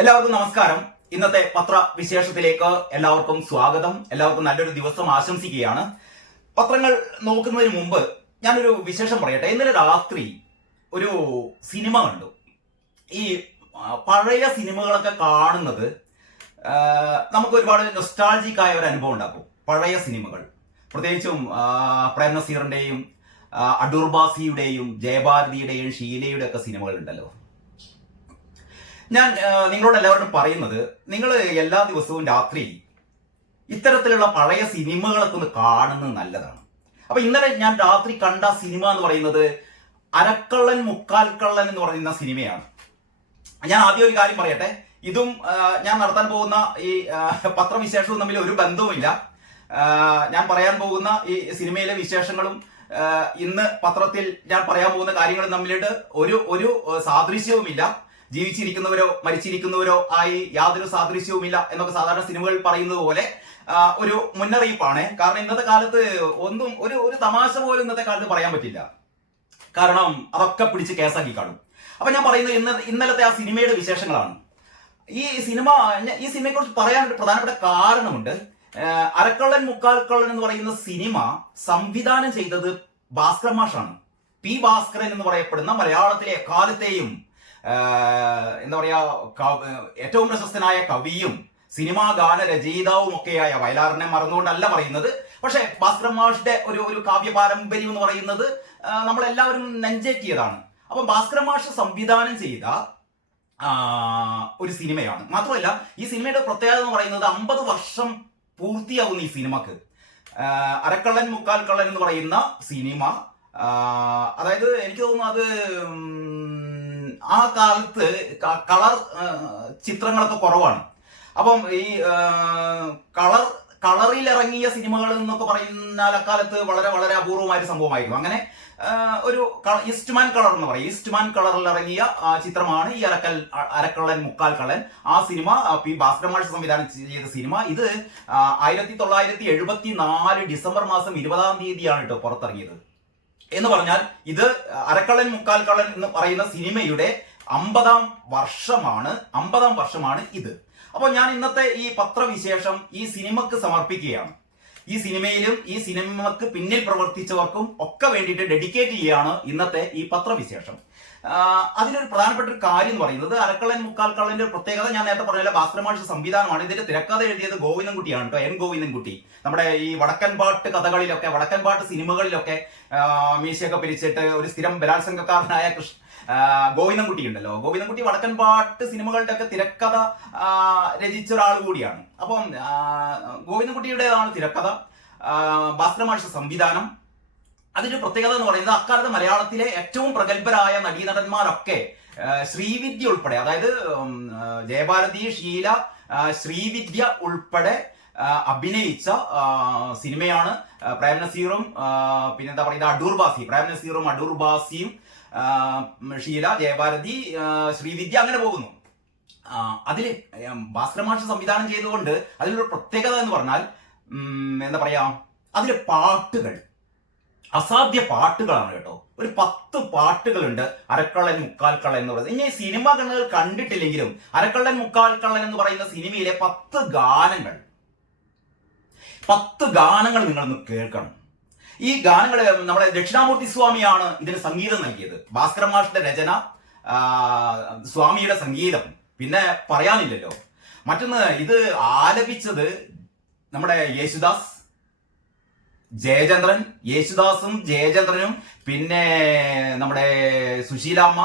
എല്ലാവർക്കും നമസ്കാരം. ഇന്നത്തെ പത്രവിശേഷത്തിലേക്ക് എല്ലാവർക്കും സ്വാഗതം. എല്ലാവർക്കും നല്ലൊരു ദിവസം ആശംസിക്കുകയാണ്. പത്രങ്ങൾ നോക്കുന്നതിന് മുമ്പ് ഞാനൊരു വിശേഷം പറയട്ടെ. ഇന്നലെ രാത്രി ഒരു സിനിമ കണ്ടു. ഈ പഴയ സിനിമകളൊക്കെ കാണുന്നത് നമുക്ക് ഒരുപാട് നൊസ്റ്റാൾജിക് ആയ ഒരു അനുഭവം ഉണ്ടാക്കും. പഴയ സിനിമകൾ, പ്രത്യേകിച്ചും പ്രേം നസീറിന്റെയും അടൂർ ബാസിയുടെയും ജയഭാരതിയുടെയും ഷീലയുടെ ഒക്കെ സിനിമകൾ ഉണ്ടല്ലോ. ഞാൻ നിങ്ങളോട് എല്ലാവരോടും പറയുന്നത്, നിങ്ങൾ എല്ലാ ദിവസവും രാത്രി ഇത്തരത്തിലുള്ള പഴയ സിനിമകളൊക്കെ ഒന്ന് കാണുന്നത് നല്ലതാണ്. അപ്പൊ ഇന്നലെ ഞാൻ രാത്രി കണ്ട സിനിമ എന്ന് പറയുന്നത് അരക്കള്ളൻ മുക്കാൽ കള്ളൻ എന്ന് പറയുന്ന സിനിമയാണ്. ഞാൻ ആദ്യം ഒരു കാര്യം പറയട്ടെ. ഇതും ഞാൻ നടത്താൻ പോകുന്ന ഈ പത്രവിശേഷവും തമ്മിൽ ഒരു ബന്ധവുമില്ല. ഞാൻ പറയാൻ പോകുന്ന ഈ സിനിമയിലെ വിശേഷങ്ങളും ഇന്ന് പത്രത്തിൽ ഞാൻ പറയാൻ പോകുന്ന കാര്യങ്ങളും തമ്മിലിട്ട് ഒരു സാദൃശ്യവുമില്ല. ജീവിച്ചിരിക്കുന്നവരോ മരിച്ചിരിക്കുന്നവരോ ആയി യാതൊരു സാദൃശ്യവുമില്ല എന്നൊക്കെ സാധാരണ സിനിമകൾ പറയുന്നത് പോലെ ഒരു മുന്നറിയിപ്പാണ്. കാരണം ഇന്നത്തെ കാലത്ത് ഒന്നും ഒരു തമാശ പോലും ഇന്നത്തെ കാലത്ത് പറയാൻ പറ്റില്ല. കാരണം അതൊക്കെ പിടിച്ച് കേസാക്കി കാണും. അപ്പൊ ഞാൻ പറയുന്നത് ഇന്നലത്തെ ആ സിനിമയുടെ വിശേഷങ്ങളാണ്. ഈ സിനിമയെ കുറിച്ച് പറയാൻ ഒരു പ്രധാനപ്പെട്ട കാരണമുണ്ട്. അരക്കള്ളൻ മുക്കാൽ കള്ളൻ എന്ന് പറയുന്ന സിനിമ സംവിധാനം ചെയ്തത് ഭാസ്കർ മാഷാണ്. പി ഭാസ്കരൻ എന്ന് പറയപ്പെടുന്ന മലയാളത്തിലെ എക്കാലത്തെയും എന്താ പറയാ ഏറ്റവും പ്രശസ്തനായ കവിയും സിനിമാ ഗാന രചയിതാവും ഒക്കെയായ, വയലാറിനെ മറന്നുകൊണ്ടല്ല പറയുന്നത്, പക്ഷെ ഭാസ്കർ മാഷിന്റെ ഒരു കാവ്യ പാരമ്പര്യം എന്ന് പറയുന്നത് നമ്മളെല്ലാവരും നെഞ്ചേറ്റിയതാണ്. അപ്പം ഭാസ്കർ മാഷ് സംവിധാനം ചെയ്ത ഒരു സിനിമയാണ്. മാത്രമല്ല ഈ സിനിമയുടെ പ്രത്യേകത എന്ന് പറയുന്നത് 50 വർഷം പൂർത്തിയാവുന്ന ഈ സിനിമക്ക്. അരക്കള്ളൻ മുക്കാൽ കള്ളൻ എന്ന് പറയുന്ന സിനിമ, അതായത് എനിക്ക് തോന്നുന്നു അത് ആ കാലത്ത് കളർ ചിത്രങ്ങളൊക്കെ കുറവാണ്. അപ്പം ഈ കളറിൽ ഇറങ്ങിയ സിനിമകൾ എന്നൊക്കെ പറയുന്നാൽ അക്കാലത്ത് വളരെ വളരെ അപൂർവമായ ഒരു സംഭവമായിരുന്നു. അങ്ങനെ ഒരു ഈസ്റ്റ്മാൻ കളർ എന്ന് പറയും, ഈസ്റ്റ്മാൻ കളറിൽ ഇറങ്ങിയ ചിത്രമാണ് ഈ അരക്കള്ളൻ മുക്കാൽ കള്ളൻ. ആ സിനിമ പി ഭാസ്കർ മാഷ് സംവിധാനം ചെയ്ത സിനിമ. ഇത് 1974 ഡിസംബർ മാസം 20-ാം തീയതിയാണ് കേട്ടോ പുറത്തിറങ്ങിയത്. എന്ന് പറഞ്ഞാൽ ഇത് അരക്കള്ളൻ മുക്കാൽ കള്ളൻ എന്ന് പറയുന്ന സിനിമയുടെ 50-ാം വർഷമാണ് ഇത്. അപ്പോൾ ഞാൻ ഇന്നത്തെ ഈ പത്രവിശേഷം ഈ സിനിമക്ക് സമർപ്പിക്കുകയാണ്. ഈ സിനിമയിലും ഈ സിനിമക്ക് പിന്നിൽ പ്രവർത്തിച്ചവർക്കും ഒക്കെ വേണ്ടിയിട്ട് ഡെഡിക്കേറ്റ് ചെയ്യുകയാണ് ഇന്നത്തെ ഈ പത്രവിശേഷം. അതിലൊരു പ്രധാനപ്പെട്ട ഒരു കാര്യം എന്ന് പറയുന്നത്, അരക്കള്ളൻ മുക്കാൽ കള്ളന്റെ ഒരു പ്രത്യേകത ഞാൻ നേരത്തെ പറഞ്ഞ ഭാസ്കർ മാഷ് സംവിധാനമാണ്. ഇതിന്റെ തിരക്കഥ എഴുതിയത് ഗോവിന്ദൻകുട്ടിയാണ് കേട്ടോ, എൻ ഗോവിന്ദൻകുട്ടി. നമ്മുടെ ഈ വടക്കൻ പാട്ട് കഥകളിലൊക്കെ, വടക്കൻ പാട്ട് സിനിമകളിലൊക്കെ മീശയൊക്കെ പിരിച്ചിട്ട് ഒരു സ്ഥിരം ബലാത്സംഗക്കാരനായ ഗോവിന്ദൻകുട്ടി ഉണ്ടല്ലോ. ഗോവിന്ദൻകുട്ടി വടക്കൻ പാട്ട് സിനിമകളുടെ ഒക്കെ തിരക്കഥ രചിച്ച ഒരാൾ കൂടിയാണ്. അപ്പം ഗോവിന്ദൻകുട്ടിയുടേതാണ് തിരക്കഥ, ഭാസ്കർ മാഷ് സംവിധാനം. അതിന്റെ പ്രത്യേകത എന്ന് പറയുന്നത്, അക്കാലത്ത് മലയാളത്തിലെ ഏറ്റവും പ്രഗത്ഭരായ നടീനടന്മാരൊക്കെ ശ്രീവിദ്യ ഉൾപ്പെടെ, അതായത് ജയഭാരതി, ഷീല, ശ്രീവിദ്യ ഉൾപ്പെടെ അഭിനയിച്ച സിനിമയാണ്. പ്രേം നസീറും പിന്നെന്താ പറയുക പ്രേം നസീറും അടൂർ ബാസിയും ഷീല, ജയഭാരതി, ശ്രീവിദ്യ, അങ്ങനെ പോകുന്നു. അതിൽ ഭാസ്കർ മാഷ് സംവിധാനം ചെയ്തുകൊണ്ട് അതിലൊരു പ്രത്യേകത എന്ന് പറഞ്ഞാൽ എന്താ പറയാ, അതിലെ പാട്ടുകൾ അസാധ്യ പാട്ടുകളാണ് കേട്ടോ. ഒരു 10 പാട്ടുകളുണ്ട് അരക്കള്ളൻ മുക്കാൽ കള്ളൻ എന്ന് പറയുന്നത്. ഇനി സിനിമ കണ്ടിട്ടില്ലെങ്കിലും അരക്കള്ളൻ മുക്കാൽ കള്ളൻ എന്ന് പറയുന്ന സിനിമയിലെ 10 ഗാനങ്ങൾ നിങ്ങളൊന്ന് കേൾക്കണം. ഈ ഗാനങ്ങൾ നമ്മുടെ ദക്ഷിണാമൂർത്തി സ്വാമിയാണ് ഇതിന് സംഗീതം നൽകിയത്. ഭാസ്കർ മാഷിന്റെ രചന, സ്വാമിയുടെ സംഗീതം, പിന്നെ പറയാനില്ലല്ലോ. മറ്റൊന്ന്, ഇത് ആലപിച്ചത് നമ്മുടെ യേശുദാസും ജയചന്ദ്രനും, പിന്നെ നമ്മുടെ സുശീലാമ്മ,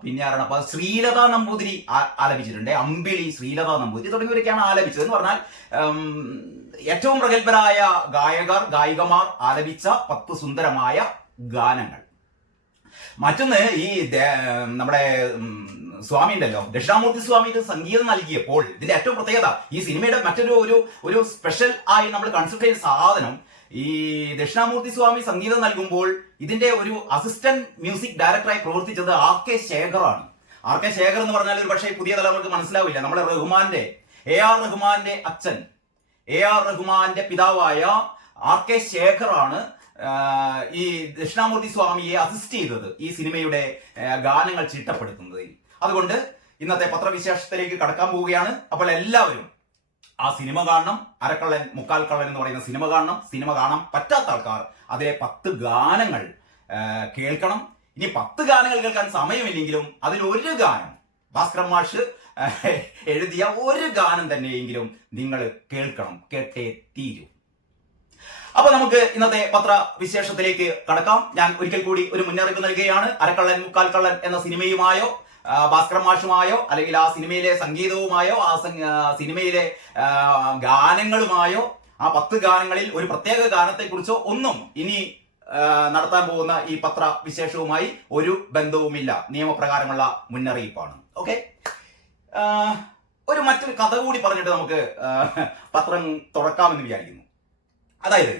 പിന്നെ ആരാണ് അപ്പൊ ശ്രീലതാ നമ്പൂതിരി ആലപിച്ചിട്ടുണ്ട്. അമ്പിളി, ശ്രീലതാ നമ്പൂതിരി തുടങ്ങിയവരൊക്കെയാണ് ആലപിച്ചത്. എന്ന് പറഞ്ഞാൽ ഏറ്റവും പ്രഗത്ഭരായ ഗായികമാർ ആലപിച്ച 10 സുന്ദരമായ ഗാനങ്ങൾ. മറ്റൊന്ന്, ഈ നമ്മുടെ സ്വാമി ഉണ്ടല്ലോ, ദക്ഷിണാമൂർത്തി സ്വാമി ഇത് സംഗീതം നൽകിയപ്പോൾ ഇതിന്റെ ഏറ്റവും പ്രത്യേകത, ഈ സിനിമയുടെ മറ്റൊരു സ്പെഷ്യൽ ആയി നമ്മൾ കൺസിഡർ ചെയ്യുന്ന സാധനം, ഈ ദക്ഷിണാമൂർത്തി സ്വാമി സംഗീതം നൽകുമ്പോൾ ഇതിന്റെ ഒരു അസിസ്റ്റന്റ് മ്യൂസിക് ഡയറക്ടറായി പ്രവർത്തിച്ചത് R.K. ശേഖറാണ്. R.K. ശേഖർ എന്ന് പറഞ്ഞാൽ ഒരു പക്ഷേ പുതിയ തലമുറക്ക് മനസ്സിലാവില്ല. നമ്മുടെ A.R. റഹ്മാന്റെ അച്ഛൻ, A.R. റഹ്മാന്റെ പിതാവായ R.K. ശേഖറാണ് ഈ ദക്ഷിണാമൂർത്തി സ്വാമിയെ അസിസ്റ്റ് ചെയ്തത് ഈ സിനിമയുടെ ഗാനങ്ങൾ ചിട്ടപ്പെടുത്തുന്നതിൽ. അതുകൊണ്ട് ഇന്നത്തെ പത്രവിശേഷത്തിലേക്ക് കടക്കാൻ പോവുകയാണ്. അപ്പോൾ എല്ലാവരും ആ സിനിമ കാണണം. അരക്കള്ളൻ മുക്കാൽ കള്ളൻ എന്ന് പറയുന്ന സിനിമ കാണണം. സിനിമ കാണാൻ പറ്റാത്ത ആൾക്കാർ അതിലെ 10 ഗാനങ്ങൾ കേൾക്കണം. ഇനി 10 ഗാനങ്ങൾ കേൾക്കാൻ സമയമില്ലെങ്കിലും അതിലൊരു ഗാനം ഭാസ്കരൻ മാഷ് എഴുതിയ ഒരു ഗാനം തന്നെയെങ്കിലും നിങ്ങൾ കേൾക്കണം, കേട്ടേ തീരൂ. അപ്പൊ നമുക്ക് ഇന്നത്തെ പത്രവിശേഷത്തിലേക്ക് കടക്കാം. ഞാൻ ഒരിക്കൽ കൂടി ഒരു മുന്നറിയിപ്പ് നൽകുകയാണ്. അരക്കള്ളൻ മുക്കാൽ കള്ളൻ എന്ന സിനിമയുമായോ ഭാസ്കരൻ മാഷുമായോ അല്ലെങ്കിൽ ആ സിനിമയിലെ സംഗീതവുമായോ ആ സിനിമയിലെ ഗാനങ്ങളുമായോ ആ 10 ഗാനങ്ങളിൽ ഒരു പ്രത്യേക ഗാനത്തെക്കുറിച്ചോ ഒന്നും ഇനി നടത്താൻ പോകുന്ന ഈ പത്രവിശേഷവുമായി ഒരു ബന്ധവുമില്ല. നിയമപ്രകാരമുള്ള മുന്നറിയിപ്പാണ്. ഓക്കെ, മറ്റൊരു കഥ കൂടി പറഞ്ഞിട്ട് നമുക്ക് പത്രം തുറക്കാമെന്ന് വിചാരിക്കുന്നു. അതായത്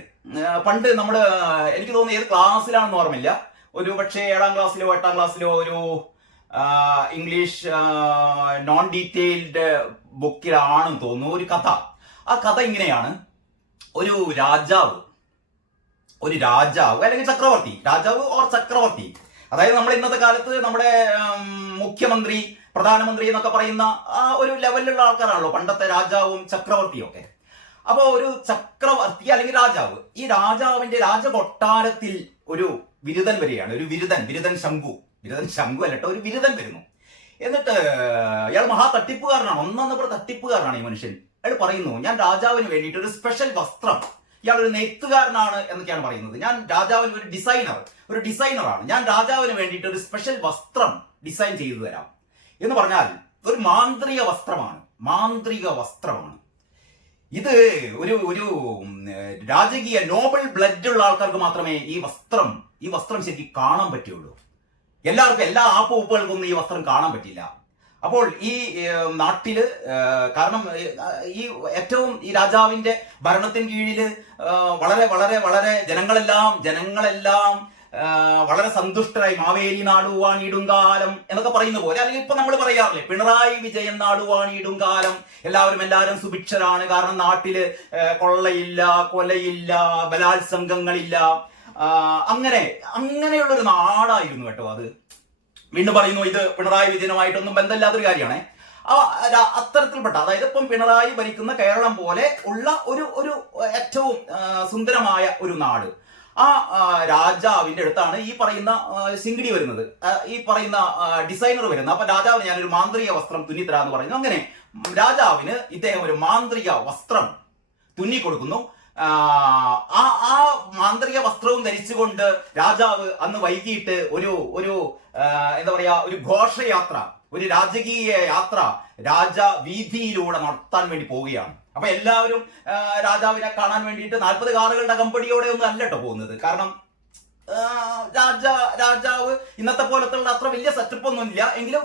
പണ്ട് നമ്മൾ എനിക്ക് തോന്നുന്നു ഏത് ക്ലാസ്സിലാണെന്ന് ഓർമ്മയില്ല, ഒരു പക്ഷേ 7ാം ക്ലാസ്സിലോ 8ാം ക്ലാസ്സിലോ ഒരു ഇംഗ്ലീഷ് നോൺ ഡീറ്റെയിൽഡ് ബുക്കിലാണെന്ന് തോന്നുന്നു ഒരു കഥ. ആ കഥ ഇങ്ങനെയാണ്. ഒരു രാജാവ് അല്ലെങ്കിൽ ചക്രവർത്തി, രാജാവ് ഓർ ചക്രവർത്തി, അതായത് നമ്മൾ ഇന്നത്തെ കാലത്ത് നമ്മുടെ മുഖ്യമന്ത്രി പ്രധാനമന്ത്രി എന്നൊക്കെ പറയുന്ന ആ ഒരു ലെവലിലുള്ള ആൾക്കാരാണല്ലോ പണ്ടത്തെ രാജാവും ചക്രവർത്തിയും ഒക്കെ. അപ്പൊ ഒരു ചക്രവർത്തി അല്ലെങ്കിൽ രാജാവ്, ഈ രാജാവിന്റെ രാജകൊട്ടാരത്തിൽ ഒരു വിരുദൻ വരികയാണ്. ഒരു വിരുദൻ ശംഖു അല്ലട്ടോ, ഒരു വിരുദൻ വരുന്നു. എന്നിട്ട് ഇയാൾ മഹാ തട്ടിപ്പുകാരനാണ്, ഒന്നൊന്നപ്പുറം തട്ടിപ്പുകാരനാണ് ഈ മനുഷ്യൻ. അയാൾ പറയുന്നു, ഞാൻ രാജാവിന് വേണ്ടിയിട്ട് ഒരു സ്പെഷ്യൽ വസ്ത്രം, ഇയാൾ ഒരു നെയ്ത്തുകാരനാണ് എന്നൊക്കെയാണ് പറയുന്നത്. ഞാൻ രാജാവിന് ഒരു ഡിസൈനറാണ്, ഞാൻ രാജാവിന് വേണ്ടിയിട്ട് ഒരു സ്പെഷ്യൽ വസ്ത്രം ഡിസൈൻ ചെയ്തു തരാം എന്ന് പറഞ്ഞാൽ ഒരു മാന്ത്രിക വസ്ത്രമാണ് ഇത്. ഒരു രാജകീയ നോബൽ ബ്ലഡ് ഉള്ള ആൾക്കാർക്ക് മാത്രമേ ഈ വസ്ത്രം ശരിക്കും കാണാൻ പറ്റുള്ളൂ. എല്ലാവർക്കും, എല്ലാ ആപ്പുകൾക്കൊന്നും ഈ വസ്ത്രം കാണാൻ പറ്റില്ല. അപ്പോൾ ഈ നാട്ടില്, കാരണം ഈ ഏറ്റവും ഈ രാജാവിന്റെ ഭരണത്തിന് കീഴില് വളരെ വളരെ വളരെ ജനങ്ങളെല്ലാം വളരെ സന്തുഷ്ടരായി, മാവേലി നാടുവാണിടുങ്കാലം എന്നൊക്കെ പറയുന്ന പോലെ, അല്ലെങ്കിൽ ഇപ്പൊ നമ്മൾ പറയാറില്ലേ പിണറായി വിജയൻ നാടുവാണിടുങ്കാലം, എല്ലാവരും സുഭിക്ഷരാണ്, കാരണം നാട്ടില് കൊള്ളയില്ല, കൊലയില്ല, ബലാത്സംഗങ്ങളില്ല, അങ്ങനെയുള്ളൊരു നാടായിരുന്നു കേട്ടോ അത്. വീണ്ടും പറയുന്നു, ഇത് പിണറായി വിജയനുമായിട്ടൊന്നും ബന്ധമില്ലാത്തൊരു കാര്യമാണ്. അത്തരത്തിൽപ്പെട്ട, അതായത് ഇപ്പം പിണറായി ഭരിക്കുന്ന കേരളം പോലെ ഉള്ള ഒരു ഏറ്റവും സുന്ദരമായ ഒരു നാട്. ആ രാജാവിന്റെ അടുത്താണ് ഈ പറയുന്ന സിംഗിടി വരുന്നത്, ഈ പറയുന്ന ഡിസൈനർ വരുന്നത്. അപ്പൊ രാജാവിന് ഞാനൊരു മാന്ത്രിക വസ്ത്രം തുന്നിത്തരാന്ന് പറയുന്നു. അങ്ങനെ രാജാവിന് ഇദ്ദേഹം ഒരു മാന്ത്രിക വസ്ത്രം തുന്നി കൊടുക്കുന്നു. ആ മാന്ത്രിക വസ്ത്രവും ധരിച്ചുകൊണ്ട് രാജാവ് അന്ന് വൈകിട്ട് ഒരു എന്താ പറയാ, ഒരു ഘോഷയാത്ര, ഒരു രാജകീയ യാത്ര രാജവീതിയിലൂടെ നടത്താൻ വേണ്ടി പോവുകയാണ്. അപ്പൊ എല്ലാവരും രാജാവിനെ കാണാൻ വേണ്ടിയിട്ട് 40 കാറുകളുടെ കമ്പടിയോടെ ഒന്നും അല്ലട്ടോ പോകുന്നത്. കാരണം രാജാവ് ഇന്നത്തെ പോലത്തെ അത്ര വലിയ സെറ്റപ്പ് ഒന്നും ഇല്ല, എങ്കിലും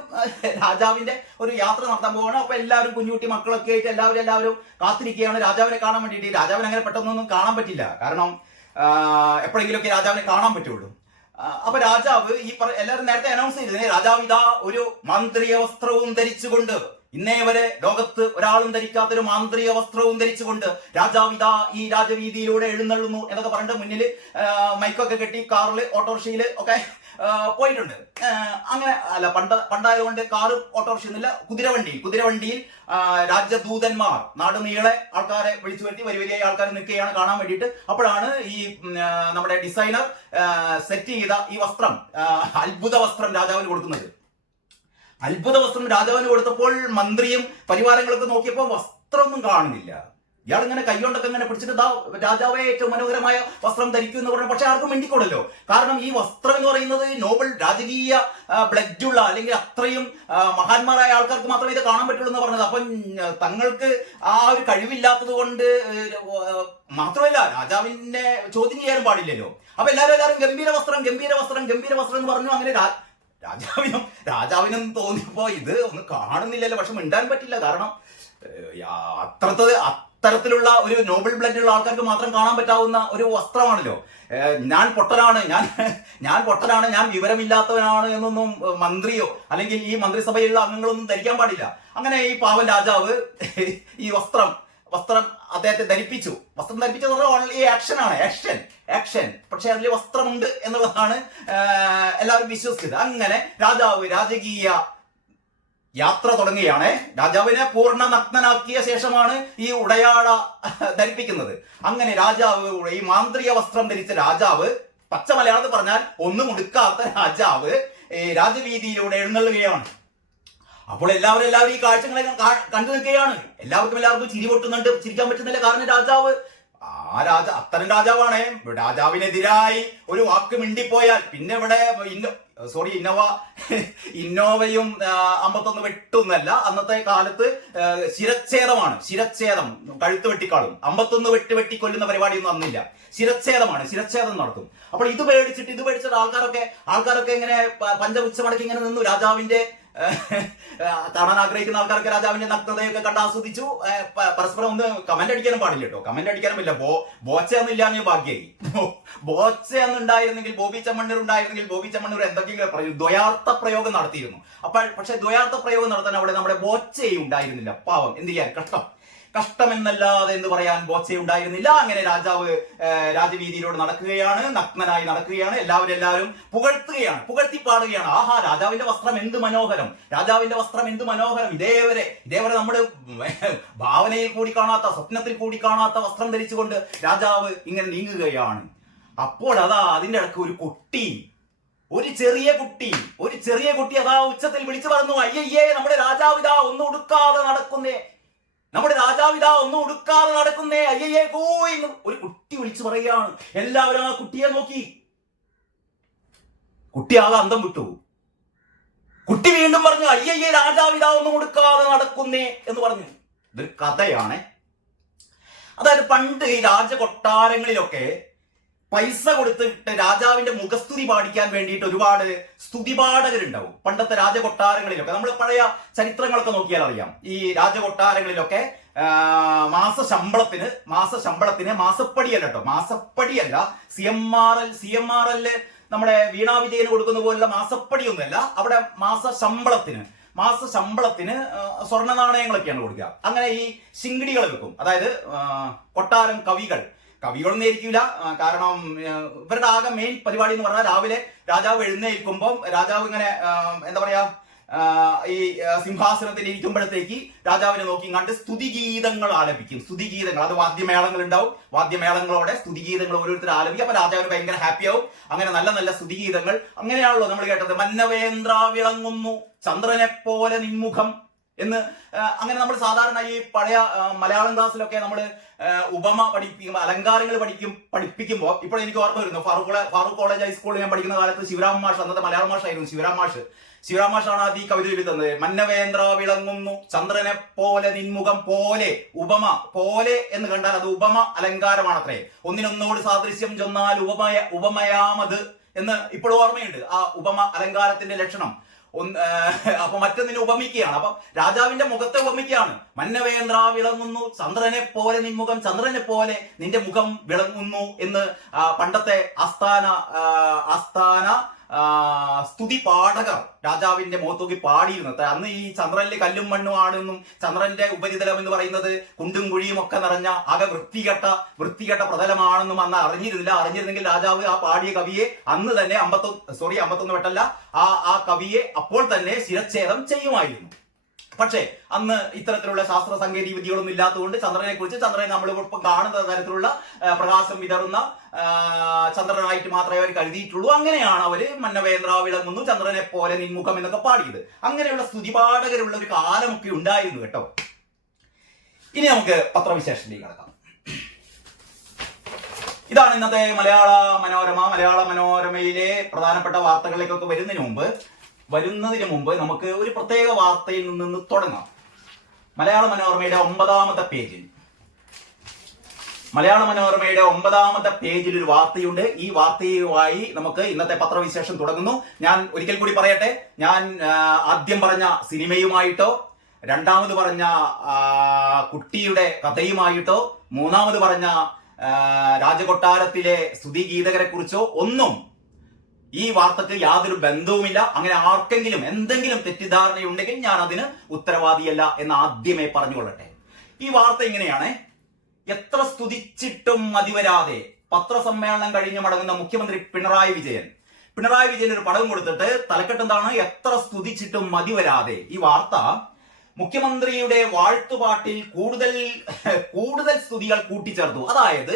രാജാവിന്റെ ഒരു യാത്ര നടത്താൻ പോവുകയാണ്. അപ്പൊ എല്ലാവരും കുഞ്ഞുകുട്ടി മക്കളൊക്കെ ആയിട്ട് എല്ലാവരും കാത്തിരിക്കുകയാണ് രാജാവിനെ കാണാൻ വേണ്ടിയിട്ട്. രാജാവിനെ അങ്ങനെ പെട്ടെന്നൊന്നും കാണാൻ പറ്റില്ല, കാരണം എപ്പോഴെങ്കിലുമൊക്കെ രാജാവിനെ കാണാൻ പറ്റുള്ളൂ. അപ്പൊ രാജാവ് എല്ലാവരും നേരത്തെ അനൗൺസ് ചെയ്തത്, രാജാവ് ഇതാ ഒരു മാന്ത്രിക വസ്ത്രവും ധരിച്ചുകൊണ്ട്, ഇന്നേ വരെ ലോകത്ത് ഒരാളും ധരിക്കാത്തൊരു മാന്ത്രിക വസ്ത്രവും ധരിച്ചുകൊണ്ട് രാജാവ് ഇതാ ഈ രാജവീതിയിലൂടെ എഴുന്നള്ളുന്നു എന്നൊക്കെ പറഞ്ഞിട്ട് മുന്നിൽ മൈക്കൊക്കെ കെട്ടി കാറിൽ ഓട്ടോറിക്ഷയിൽ ഒക്കെ പോയിട്ടുണ്ട്. അങ്ങനെ അല്ല, പണ്ടായതുകൊണ്ട് കാറും ഓട്ടോറിക്ഷയൊന്നുമില്ല, കുതിരവണ്ടിയിൽ രാജ്യദൂതന്മാർ നാട് നീളെ ആൾക്കാരെ വിളിച്ചു വരുത്തി വരിയായി ആൾക്കാർ നിൽക്കുകയാണ് കാണാൻ വേണ്ടിയിട്ട്. അപ്പോഴാണ് ഈ നമ്മുടെ ഡിസൈനർ സെറ്റ് ചെയ്ത ഈ വസ്ത്രം, അത്ഭുത വസ്ത്രം രാജാവിന് കൊടുക്കുന്നത്. അത്ഭുത വസ്ത്രം രാജാവിന് കൊടുത്തപ്പോൾ മന്ത്രിയും പരിവാരങ്ങളൊക്കെ നോക്കിയപ്പോൾ വസ്ത്രമൊന്നും കാണുന്നില്ല. ഇയാൾ ഇങ്ങനെ കൈകൊണ്ടൊക്കെ ഇങ്ങനെ പിടിച്ചിട്ട് രാജാവെ ഏറ്റവും മനോഹരമായ വസ്ത്രം ധരിക്കും എന്ന് പറഞ്ഞു. പക്ഷെ ആർക്കും മിണ്ടിക്കൂടല്ലോ, കാരണം ഈ വസ്ത്രം എന്ന് പറയുന്നത് നോബൽ രാജകീയ ബ്ലഡുള്ള അല്ലെങ്കിൽ അത്രയും മഹാന്മാരായ ആൾക്കാർക്ക് മാത്രമേ ഇത് കാണാൻ പറ്റുള്ളൂ എന്ന് പറഞ്ഞത്. അപ്പം തങ്ങൾക്ക് ആ ഒരു കഴിവില്ലാത്തത് കൊണ്ട് മാത്രമല്ല, രാജാവിനെ ചോദ്യം ചെയ്യാനും പാടില്ലല്ലോ. അപ്പൊ എല്ലാവരും ഗംഭീര വസ്ത്രം എന്ന് പറഞ്ഞു. അങ്ങനെ രാജാവിനും തോന്നിയപ്പോ ഇത് ഒന്നും കാണുന്നില്ലല്ലോ, പക്ഷെ മിണ്ടാൻ പറ്റില്ല, കാരണം അത്തരത്തിലുള്ള ഒരു നോബൽ ബ്ലഡ് ഉള്ള ആൾക്കാർക്ക് മാത്രം കാണാൻ പറ്റാവുന്ന ഒരു വസ്ത്രമാണല്ലോ. ഞാൻ പൊട്ടനാണ്, ഞാൻ വിവരമില്ലാത്തവനാണ് എന്നൊന്നും മന്ത്രിയോ അല്ലെങ്കിൽ ഈ മന്ത്രിസഭയിലുള്ള അംഗങ്ങളൊന്നും ധരിക്കാൻ പാടില്ല. അങ്ങനെ ഈ പാവൻ രാജാവ് ഈ വസ്ത്രം അദ്ദേഹത്തെ ധരിപ്പിച്ചു. വസ്ത്രം ധരിപ്പിച്ചത് ഓൺലി ആക്ഷൻ, പക്ഷെ അതിൽ വസ്ത്രമുണ്ട് എന്നുള്ളതാണ് എല്ലാവരും വിശ്വസിച്ചത്. അങ്ങനെ രാജാവ് രാജകീയ യാത്ര തുടങ്ങുകയാണ്. രാജാവിനെ പൂർണ്ണ നഗ്നനാക്കിയ ശേഷമാണ് ഈ ഉടയാട ധരിപ്പിക്കുന്നത്. അങ്ങനെ രാജാവ്, ഈ മാന്ത്രിക വസ്ത്രം ധരിച്ച രാജാവ്, പച്ച മലയാളത്തിൽ പറഞ്ഞാൽ ഒന്നും ഉടുക്കാത്ത രാജാവ് രാജവീതിയിലൂടെ എഴുന്നള്ളുകയാണ്. അപ്പോൾ എല്ലാവരും ഈ കാഴ്ചകളെ കണ്ടു നിൽക്കുകയാണ്. എല്ലാവർക്കും ചിരി പൊട്ടുന്നുണ്ട്. ചിരിക്കാൻ പറ്റുന്നില്ല. കാരണം രാജാവ് അത്തരം രാജാവാണ്. രാജാവിനെതിരായി ഒരു വാക്ക് മിണ്ടിപ്പോയാൽ പിന്നെ ഇവിടെ ഇന്നോവയും 51 വെട്ടൊന്നല്ല. അന്നത്തെ കാലത്ത് ശിരച്ഛേദം, കഴുത്ത് വെട്ടിക്കാളും. 51 വെട്ടിക്കൊല്ലുന്ന പരിപാടിയൊന്നും അന്നില്ല. ശിരച്ഛേദം നടത്തും. അപ്പോൾ ഇത് പേടിച്ചിട്ട് ആൾക്കാരൊക്കെ ഇങ്ങനെ പഞ്ചപുച്ഛമടക്കി ഇങ്ങനെ നിന്നു. രാജാവിന്റെ കാണാൻ ആഗ്രഹിക്കുന്ന ആൾക്കാർക്ക് രാജാവിന്റെ നഗ്നതയൊക്കെ കണ്ട് ആസ്വദിച്ചു. പരസ്പരം ഒന്ന് കമന്റ് അടിക്കാനും പാടില്ല കേട്ടോ. കമന്റ് അടിക്കാനും ഇല്ല. ബോച്ചയൊന്നും ഇല്ലാന്ന് ഭാഗ്യായി. ബോച്ചയൊന്നും ഉണ്ടായിരുന്നെങ്കിൽ, ബോബി ചെമ്മണ്ണൂർ എന്തൊക്കെയും ദ്വയാർത്ഥ പ്രയോഗം നടത്തിയിരുന്നു. പക്ഷെ ദ്വയാർത്ഥ പ്രയോഗം നടത്താൻ അവിടെ നമ്മുടെ ബോച്ചയും ഉണ്ടായിരുന്നില്ല. പാവം, എന്ത് ചെയ്യാൻ, കഷ്ടമെന്നല്ലാതെ എന്ന് പറയാൻ ബോച്ചയുണ്ടായിരുന്നില്ല. അങ്ങനെ രാജാവ് രാജവീതിയിലൂടെ നടക്കുകയാണ്, നഗ്നനായി നടക്കുകയാണ്. എല്ലാവരും പുകഴ്ത്തി പാടുകയാണ്. ആഹാ, രാജാവിന്റെ വസ്ത്രം എന്ത് മനോഹരം! ഇതേവരെ നമ്മുടെ ഭാവനയിൽ കൂടി കാണാത്ത, സ്വപ്നത്തിൽ കൂടി കാണാത്ത വസ്ത്രം ധരിച്ചുകൊണ്ട് രാജാവ് ഇങ്ങനെ നീങ്ങുകയാണ്. അപ്പോൾ അതിന്റെ ഇടയ്ക്ക് ഒരു ചെറിയ കുട്ടി അതാ ഉച്ചത്തിൽ വിളിച്ചു പറഞ്ഞു, അയ്യയ്യേ, നമ്മുടെ രാജാവ് ഇതാ ഒന്നും ഉടുക്കാതെ നടക്കുന്നേ, അയ്യയ്യേ ഗോ എന്ന് ഒരു കുട്ടി വിളിച്ചു പറയുകയാണ്. എല്ലാവരും ആ കുട്ടിയെ നോക്കി. കുട്ടി ആകെ അന്തം വിട്ടു. കുട്ടി വീണ്ടും പറഞ്ഞു, അയ്യയ്യേ, രാജാവ് ഇതാ ഒന്നും ഉടുക്കാതെ നടക്കുന്നേ എന്ന് പറഞ്ഞു. ഇതൊരു കഥയാണ്. അതായത് പണ്ട് ഈ രാജകൊട്ടാരങ്ങളിലൊക്കെ പൈസ കൊടുത്തിട്ട് രാജാവിന്റെ മുഖസ്തുതി പാടിക്കാൻ വേണ്ടിയിട്ട് ഒരുപാട് സ്തുതിപാഠകരുണ്ടാവും. പണ്ടത്തെ രാജകൊട്ടാരങ്ങളിലൊക്കെ നമ്മൾ പഴയ ചരിത്രങ്ങളൊക്കെ നോക്കിയാൽ അറിയാം. ഈ രാജകൊട്ടാരങ്ങളിലൊക്കെ മാസശമ്പളത്തിന് മാസപ്പടിയല്ല, CMRL നമ്മുടെ വീണാ വിജയന് കൊടുക്കുന്ന പോലുള്ള മാസപ്പടിയൊന്നുമല്ല. അവിടെ മാസശമ്പളത്തിന് സ്വർണ്ണ നാണയങ്ങളൊക്കെയാണ് കൊടുക്കുക. അങ്ങനെ ഈ ശിങ്കിടികൾ വെക്കും. അതായത് കൊട്ടാരം കവികളൊന്നും ആയിരിക്കില്ല. കാരണം ഇവരുടെ ആകെ മെയിൻ പരിപാടി എന്ന് പറഞ്ഞാൽ രാവിലെ രാജാവ് എഴുന്നേൽക്കുമ്പോൾ രാജാവ് ഇങ്ങനെ ഈ സിംഹാസനത്തിൽ ഇരിക്കുമ്പോഴത്തേക്ക് രാജാവിനെ നോക്കി കണ്ട് സ്തുതിഗീതങ്ങൾ ആലപിക്കും. അത് വാദ്യമേളങ്ങൾ ഉണ്ടാവും. വാദ്യമേളങ്ങളോടെ സ്തുതിഗീതങ്ങൾ ഓരോരുത്തർ ആലപിക്കും. അപ്പൊ രാജാവിന് ഭയങ്കര ഹാപ്പിയാവും. അങ്ങനെ നല്ല നല്ല സ്തുതിഗീതങ്ങൾ. അങ്ങനെയാണല്ലോ നമ്മൾ കേട്ടത്, മന്നവേന്ദ്ര വിളങ്ങുന്നു ചന്ദ്രനെ പോലെ നിൻമുഖം എന്ന്. അങ്ങനെ നമ്മൾ സാധാരണ ഈ പഴയ മലയാളം ക്ലാസ്സിലൊക്കെ നമ്മൾ ഉപമ പഠിപ്പിക്കുമ്പോൾ, അലങ്കാരങ്ങൾ പഠിപ്പിക്കുമ്പോൾ ഇപ്പോൾ എനിക്ക് ഓർമ്മ വരുന്നു, ഫാറൂഖ് കോളേജ് ഹൈസ്കൂളിൽ ഞാൻ പഠിക്കുന്ന കാലത്ത് ശിവരാം മാഷ്, അന്നത്തെ മലയാളം മാഷായിരുന്നു ശിവരാം മാഷാണ് ആദ്യം ഈ കവിത എഴുതി തന്നത്. മന്നവേന്ദ്ര വിളങ്ങുന്നു ചന്ദ്രനെ പോലെ നിൻമുഖം പോലെ. ഉപമ പോലെ എന്ന് കണ്ടാൽ അത് ഉപമ അലങ്കാരമാണത്രേ. ഒന്നിനൊന്നോട് സാദൃശ്യം ചൊന്നാൽ ഉപമയാമത് എന്ന് ഇപ്പോഴും ഓർമ്മയുണ്ട്. ആ ഉപമ അലങ്കാരത്തിന്റെ ലക്ഷണം. അപ്പൊ മറ്റൊന്നിനെ ഉപമിക്കുകയാണ്. അപ്പൊ രാജാവിന്റെ മുഖത്തെ ഉപമിക്കുകയാണ്. മന്നവേന്ദ്ര വിളങ്ങുന്നു ചന്ദ്രനെ പോലെ നിൻമുഖം, ചന്ദ്രനെ പോലെ നിന്റെ മുഖം വിളങ്ങുന്നു എന്ന് പണ്ടത്തെ ആസ്ഥാന സ്തുതി പാഠകർ രാജാവിന്റെ മുഖത്തോക്കി പാടിയിരുന്നത്. അന്ന് ഈ ചന്ദ്രനിലെ കല്ലും മണ്ണും ആണെന്നും ചന്ദ്രന്റെ ഉപരിതലം എന്ന് പറയുന്നത് കുണ്ടും കുഴിയും ഒക്കെ നിറഞ്ഞ ആകെ വൃത്തികെട്ട പ്രതലമാണെന്നും അന്ന് അറിഞ്ഞിരുന്നെങ്കിൽ രാജാവ് ആ പാടിയ കവിയെ അന്ന് തന്നെ 51 വെട്ടല്ല, ആ കവിയെ അപ്പോൾ തന്നെ ശിരച്ഛേദം ചെയ്യുമായിരുന്നു. പക്ഷേ അന്ന് ഇത്തരത്തിലുള്ള ശാസ്ത്ര സാങ്കേതിക വിദ്യകളൊന്നും ഇല്ലാത്തതുകൊണ്ട് ചന്ദ്രനെ നമ്മൾ ഇപ്പം കാണുന്ന തരത്തിലുള്ള പ്രകാശം വിതറുന്ന ചന്ദ്രനായിട്ട് മാത്രമേ അവർ കരുതിയിട്ടുള്ളൂ. അങ്ങനെയാണ് അവര് മന്നവേന്ദ്ര വിളങ്ങുന്നു ചന്ദ്രനെ പോലെ നിൻമുഖം എന്നൊക്കെ പാടിയത്. അങ്ങനെയുള്ള സ്തുതിപാഠകരുള്ള ഒരു കാലമൊക്കെ ഉണ്ടായിരുന്നു കേട്ടോ. ഇനി നമുക്ക് പത്രവിശേഷത്തിലേക്ക് കടക്കാം. ഇതാണ് ഇന്നത്തെ മലയാള മനോരമയിലെ പ്രധാനപ്പെട്ട വാർത്തകളിലേക്കൊക്കെ വരുന്നതിന് മുമ്പ് നമുക്ക് ഒരു പ്രത്യേക വാർത്തയിൽ നിന്ന് തുടങ്ങാം. മലയാള മനോരമയുടെ 9ാമത്തെ പേജിൽ ഒരു വാർത്തയുണ്ട്. ഈ വാർത്തയുമായി നമുക്ക് ഇന്നത്തെ പത്രവിശേഷം തുടങ്ങുന്നു. ഞാൻ ഒരിക്കൽ കൂടി പറയട്ടെ, ഞാൻ ആദ്യം പറഞ്ഞ സിനിമയുമായിട്ടോ, രണ്ടാമത് പറഞ്ഞ കുട്ടിയുടെ കഥയുമായിട്ടോ, മൂന്നാമത് പറഞ്ഞ രാജകൊട്ടാരത്തിലെ സ്തുതിഗീതകരെ കുറിച്ചോ ഒന്നും ഈ വാർത്തക്ക് യാതൊരു ബന്ധവുമില്ല. അങ്ങനെ ആർക്കെങ്കിലും എന്തെങ്കിലും തെറ്റിദ്ധാരണയുണ്ടെങ്കിൽ ഞാൻ അതിന് ഉത്തരവാദിയല്ല എന്ന് ആദ്യമേ പറഞ്ഞുകൊള്ളട്ടെ. ഈ വാർത്ത ഇങ്ങനെയാണ്: എത്ര സ്തുതിച്ചിട്ടും മതിവരാതെ പത്രസമ്മേളനം കഴിഞ്ഞ് മടങ്ങുന്ന മുഖ്യമന്ത്രി പിണറായി വിജയൻ പിണറായി വിജയൻ ഒരു പടവും കൊടുത്തിട്ട് തലക്കെട്ട് എന്താണ്, എത്ര സ്തുതിച്ചിട്ടും മതി വരാതെ. ഈ വാർത്ത മുഖ്യമന്ത്രിയുടെ വാഴ്ത്തുപാട്ടിൽ കൂടുതൽ സ്തുതികൾ കൂട്ടിച്ചേർത്തു. അതായത്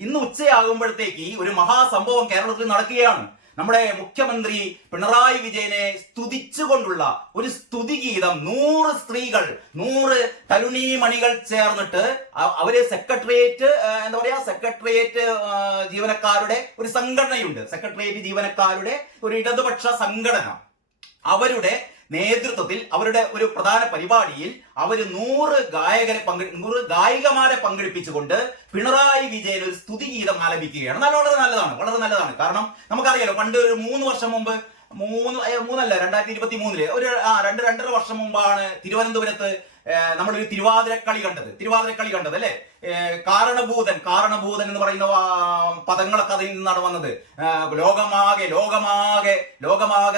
ഇന്ന് ഉച്ചയാകുമ്പോഴത്തേക്ക് ഒരു മഹാസംഭവം കേരളത്തിൽ നടക്കുകയാണ്. നമ്മുടെ മുഖ്യമന്ത്രി പിണറായി വിജയനെ സ്തുതിച്ചുകൊണ്ടുള്ള ഒരു സ്തുതിഗീതം 100 സ്ത്രീകൾ, 100 തരുണീമണികൾ ചേർന്നിട്ട് അവര് സെക്രട്ടേറിയറ്റ് ജീവനക്കാരുടെ ഒരു സംഘടനയുണ്ട്. സെക്രട്ടേറിയറ്റ് ജീവനക്കാരുടെ ഒരു ഇടതുപക്ഷ സംഘടന, അവരുടെ നേതൃത്വത്തിൽ അവരുടെ ഒരു പ്രധാന പരിപാടിയിൽ അവര് 100 ഗായികമാരെ പങ്കെടുപ്പിച്ചുകൊണ്ട് പിണറായി വിജയൻ ഒരു സ്തുതിഗീതം ആലപിക്കുകയാണ്. വളരെ നല്ലതാണ്. കാരണം നമുക്കറിയാലോ, പണ്ട് ഒരു 3 വർഷം മുമ്പ്, 2023 ഒരു 2-2.5 വർഷം മുമ്പാണ് തിരുവനന്തപുരത്ത് നമ്മളൊരു തിരുവാതിരക്കളി കണ്ടത് അല്ലെ. കാരണഭൂതൻ എന്ന് പറയുന്ന പദങ്ങളൊക്കെ അതിൽ നിന്നാണ് വന്നത്. ലോകമാകെ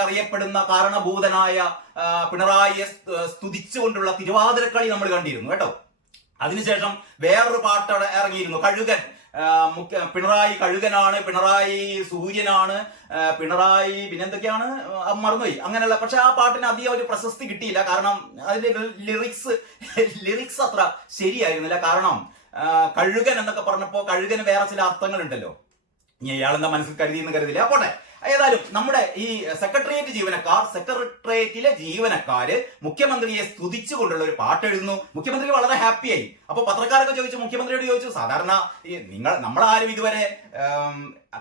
അറിയപ്പെടുന്ന കാരണഭൂതനായ പിണറായിയെ സ്തുതിച്ചുകൊണ്ടുള്ള തിരുവാതിരക്കളി നമ്മൾ കണ്ടിരുന്നു കേട്ടോ. അതിനുശേഷം വേറൊരു പാട്ട് ഇറങ്ങിയിരുന്നു, കഴുകൻ. പിണറായി കഴുകനാണ്, പിണറായി സൂര്യനാണ്, പിണറായി പിന്നെന്തൊക്കെയാണ് മറന്നുപോയി, അങ്ങനെയുള്ള. പക്ഷെ ആ പാട്ടിന് അധികം ഒരു പ്രശസ്തി കിട്ടിയില്ല. കാരണം അതിന്റെ ലിറിക്സ് അത്ര ശരിയായിരുന്നില്ല. കാരണം കഴുകൻ എന്നൊക്കെ പറഞ്ഞപ്പോ കഴുകന് വേറെ ചില അർത്ഥങ്ങൾ ഉണ്ടല്ലോ. ഇയാളെന്താ മനസ്സിൽ കരുതിയെന്ന് കരുതില്ല. പോട്ടെ. ഏതായാലും നമ്മുടെ ഈ സെക്രട്ടേറിയറ്റിലെ ജീവനക്കാര് മുഖ്യമന്ത്രിയെ സ്തുതിച്ചുകൊണ്ടുള്ള ഒരു പാട്ട് എഴുതുന്നു. മുഖ്യമന്ത്രി വളരെ ഹാപ്പിയായി. അപ്പൊ പത്രക്കാരൊക്കെ മുഖ്യമന്ത്രിയോട് ചോദിച്ചു, സാധാരണ നമ്മളാരും ഇതുവരെ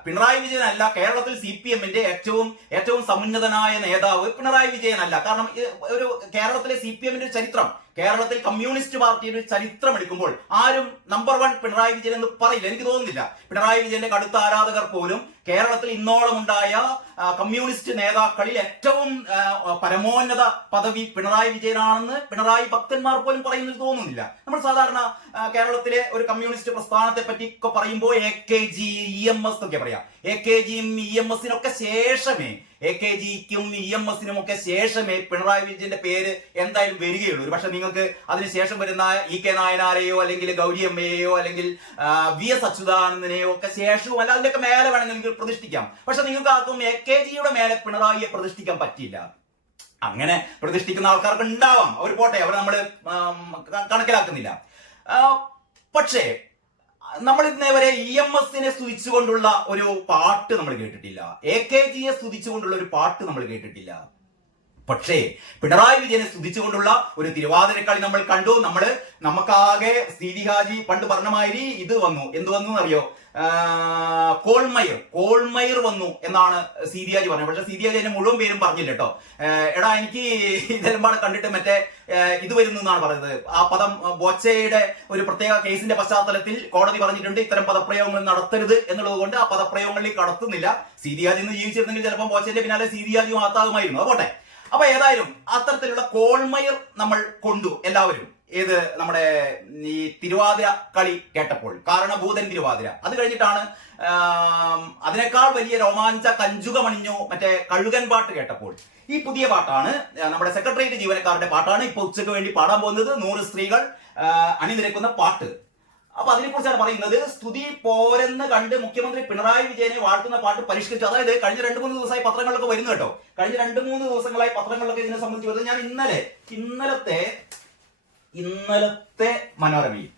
പിണറായി വിജയനല്ല, കേരളത്തിൽ CPM-ന്റെ ഏറ്റവും സമുന്നതനായ നേതാവ് പിണറായി വിജയനല്ല. കാരണം ഒരു കേരളത്തിലെ CPM-ന്റെ ഒരു ചരിത്രം, കേരളത്തിൽ കമ്മ്യൂണിസ്റ്റ് പാർട്ടിയുടെ ഒരു ചരിത്രം എടുക്കുമ്പോൾ ആരും നമ്പർ 1 പിണറായി വിജയൻ എന്ന് പറയില്ല. എനിക്ക് തോന്നുന്നില്ല. പിണറായി വിജയന്റെ കടുത്ത ആരാധകർ പോലും കേരളത്തിൽ ഇന്നോളം ഉണ്ടായ കമ്മ്യൂണിസ്റ്റ് നേതാക്കളിൽ ഏറ്റവും പരമോന്നത പദവി പിണറായി വിജയനാണെന്ന് പിണറായി ഭക്തന്മാർ പോലും പറയുന്നത് തോന്നുന്നില്ല. നമ്മൾ സാധാരണ കേരളത്തിലെ ഒരു കമ്മ്യൂണിസ്റ്റ് പ്രസ്ഥാനത്തെ പറ്റി ഒക്കെ പറയുമ്പോൾ AKG, EMS എന്നൊക്കെ പറയാം. AKGയും EMSനൊക്കെ ശേഷമേ, AKGക്കും EMSനും ഒക്കെ ശേഷമേ പിണറായി വിജയന്റെ പേര് എന്തായാലും വരികയുള്ളൂ. ഒരു പക്ഷെ നിങ്ങൾക്ക് അതിനുശേഷം വരുന്ന EK നായനാരെയോ അല്ലെങ്കിൽ ഗൗരിയമ്മയെയോ അല്ലെങ്കിൽ VS അച്യുതാനന്ദനെയോ ഒക്കെ ശേഷവും അല്ല, അതിന്റെയൊക്കെ മേലെ വേണമെങ്കിൽ നിങ്ങൾക്ക് പ്രതിഷ്ഠിക്കാം. പക്ഷെ നിങ്ങൾക്ക് ആർക്കും AKGയുടെ മേലെ പിണറായിയെ പ്രതിഷ്ഠിക്കാൻ പറ്റില്ല. അങ്ങനെ പ്രതിഷ്ഠിക്കുന്ന ആൾക്കാർക്ക് ഉണ്ടാവാം, അവർ പോട്ടെ, അവർ നമ്മൾ കണക്കിലാക്കുന്നില്ല. പക്ഷേ നമ്മൾ ഇന്നേവരെ EMSനെ സ്തുതിച്ചുകൊണ്ടുള്ള ഒരു പാട്ട് നമ്മൾ കേട്ടിട്ടില്ല, AKGയെ സ്തുതിച്ചുകൊണ്ടുള്ള ഒരു പാട്ട് നമ്മൾ കേട്ടിട്ടില്ല. പക്ഷേ പിണറായി വിജയനെ സ്തുതിച്ചുകൊണ്ടുള്ള ഒരു തിരുവാതിരക്കളി നമ്മൾ കണ്ടു. നമുക്കാകെ സീതി ഹാജി പണ്ട് പറഞ്ഞ മാതിരി ഇത് വന്നു. എന്ത് വന്നു അറിയോ? കോൾമയർ വന്നു എന്നാണ് സീതി ഹാജി പറഞ്ഞത്. പക്ഷെ സീതി ഹാജി അതിന്റെ മുഴുവൻ പേരും പറഞ്ഞില്ല കേട്ടോ. എടാ, എനിക്ക് ഇതെല്ലാം കണ്ടിട്ട് മറ്റേ ഇത് വരുന്നു എന്നാണ് പറഞ്ഞത്. ആ പദം ബോച്ചയുടെ ഒരു പ്രത്യേക കേസിന്റെ പശ്ചാത്തലത്തിൽ കോടതി പറഞ്ഞിട്ടുണ്ട് ഇത്തരം പദപ്രയോഗങ്ങൾ നടത്തരുത് എന്നുള്ളത് കൊണ്ട് ആ പദപ്രയോഗങ്ങളിലേക്ക് കടത്തുന്നില്ല. സീതി ഹാജി ഇന്ന് ജീവിച്ചിരുന്നെങ്കിൽ ചിലപ്പോൾ ബോച്ചയുടെ പിന്നാലെ സീതി ഹാജി മാത്താകുമായിരുന്നു. അതുപോട്ടെ. അപ്പൊ ഏതായാലും അത്തരത്തിലുള്ള കോൾമയർ നമ്മൾ കൊണ്ടു എല്ലാവരും. ഏത് നമ്മുടെ ഈ തിരുവാതിര കളി കേട്ടപ്പോൾ, കാരണഭൂതൻ തിരുവാതിര. അത് കഴിഞ്ഞിട്ടാണ് അതിനേക്കാൾ വലിയ രോമാഞ്ച കഞ്ചുകമണിഞ്ഞു മറ്റേ കഴുകൻ പാട്ട് കേട്ടപ്പോൾ. ഈ പുതിയ പാട്ടാണ്, നമ്മുടെ സെക്രട്ടേറിയറ്റ് ജീവനക്കാരുടെ പാട്ടാണ് ഇപ്പൊ ഉച്ചയ്ക്ക് വേണ്ടി പാടാൻ പോകുന്നത്. 100 സ്ത്രീകൾ അണിനിരക്കുന്ന പാട്ട്. അപ്പൊ അതിനെക്കുറിച്ചാണ് പറയുന്നത്. സ്തുതി പോരെന്ന് കണ്ട് മുഖ്യമന്ത്രി പിണറായി വിജയനെ വാഴ്ത്തുന്ന പാട്ട് പരിഷ്കരിച്ചു. അതായത് കഴിഞ്ഞ 2-3 ദിവസമായി പത്രങ്ങളിലൊക്കെ വരുന്നു കേട്ടോ. കഴിഞ്ഞ 2-3 ദിവസങ്ങളായി പത്രങ്ങളിലൊക്കെ ഇതിനെ സംബന്ധിച്ച് വരുന്നത്. ഞാൻ ഇന്നലത്തെ മനോരമയിൽ,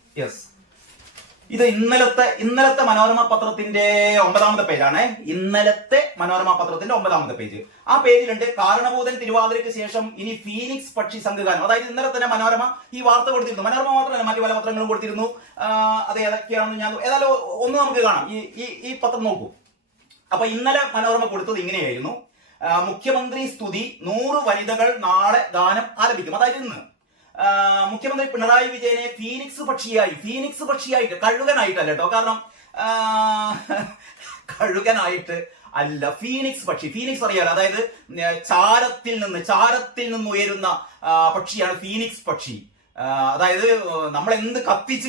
ഇത് ഇന്നലത്തെ മനോരമ പത്രത്തിന്റെ 9ാമത്തെ പേജാണ്. ഇന്നലത്തെ മനോരമ പത്രത്തിന്റെ 9ാമത്തെ പേജ്. ആ പേജിലുണ്ട് കാരണഭൂതൻ തിരുവാതിരയ്ക്ക് ശേഷം ഇനി ഫീനിക്സ് പക്ഷി സംഘഗാനം. അതായത് ഇന്നലെ തന്നെ മനോരമ ഈ വാർത്ത കൊടുത്തിരുന്നു. മനോരമ മാത്രമല്ല, മറ്റു പല പത്രങ്ങളും കൊടുത്തിരുന്നു. അത് ഏതൊക്കെയാണെന്ന് ഞാൻ ഏതായാലും ഒന്ന് നമുക്ക് കാണാം. ഈ പത്രം നോക്കൂ. അപ്പൊ ഇന്നലെ മനോരമ കൊടുത്തത് ഇങ്ങനെയായിരുന്നു: മുഖ്യമന്ത്രി സ്തുതി, 100 വനിതകൾ നാളെ ഗാനം ആലപിക്കും. അതായത് ഇന്ന് മുഖ്യമന്ത്രി പിണറായി വിജയനെ ഫീനിക്സ് പക്ഷിയായിട്ട്, കഴുകനായിട്ടല്ല കേട്ടോ. കാരണം കഴുകനായിട്ട് അല്ല, ഫീനിക്സ് പക്ഷി. ഫീനിക്സ് അറിയാലോ, അതായത് ചാരത്തിൽ നിന്ന് ഉയരുന്ന പക്ഷിയാണ് ഫീനിക്സ് പക്ഷി. അതായത് നമ്മൾ എന്ത് കത്തിച്ചു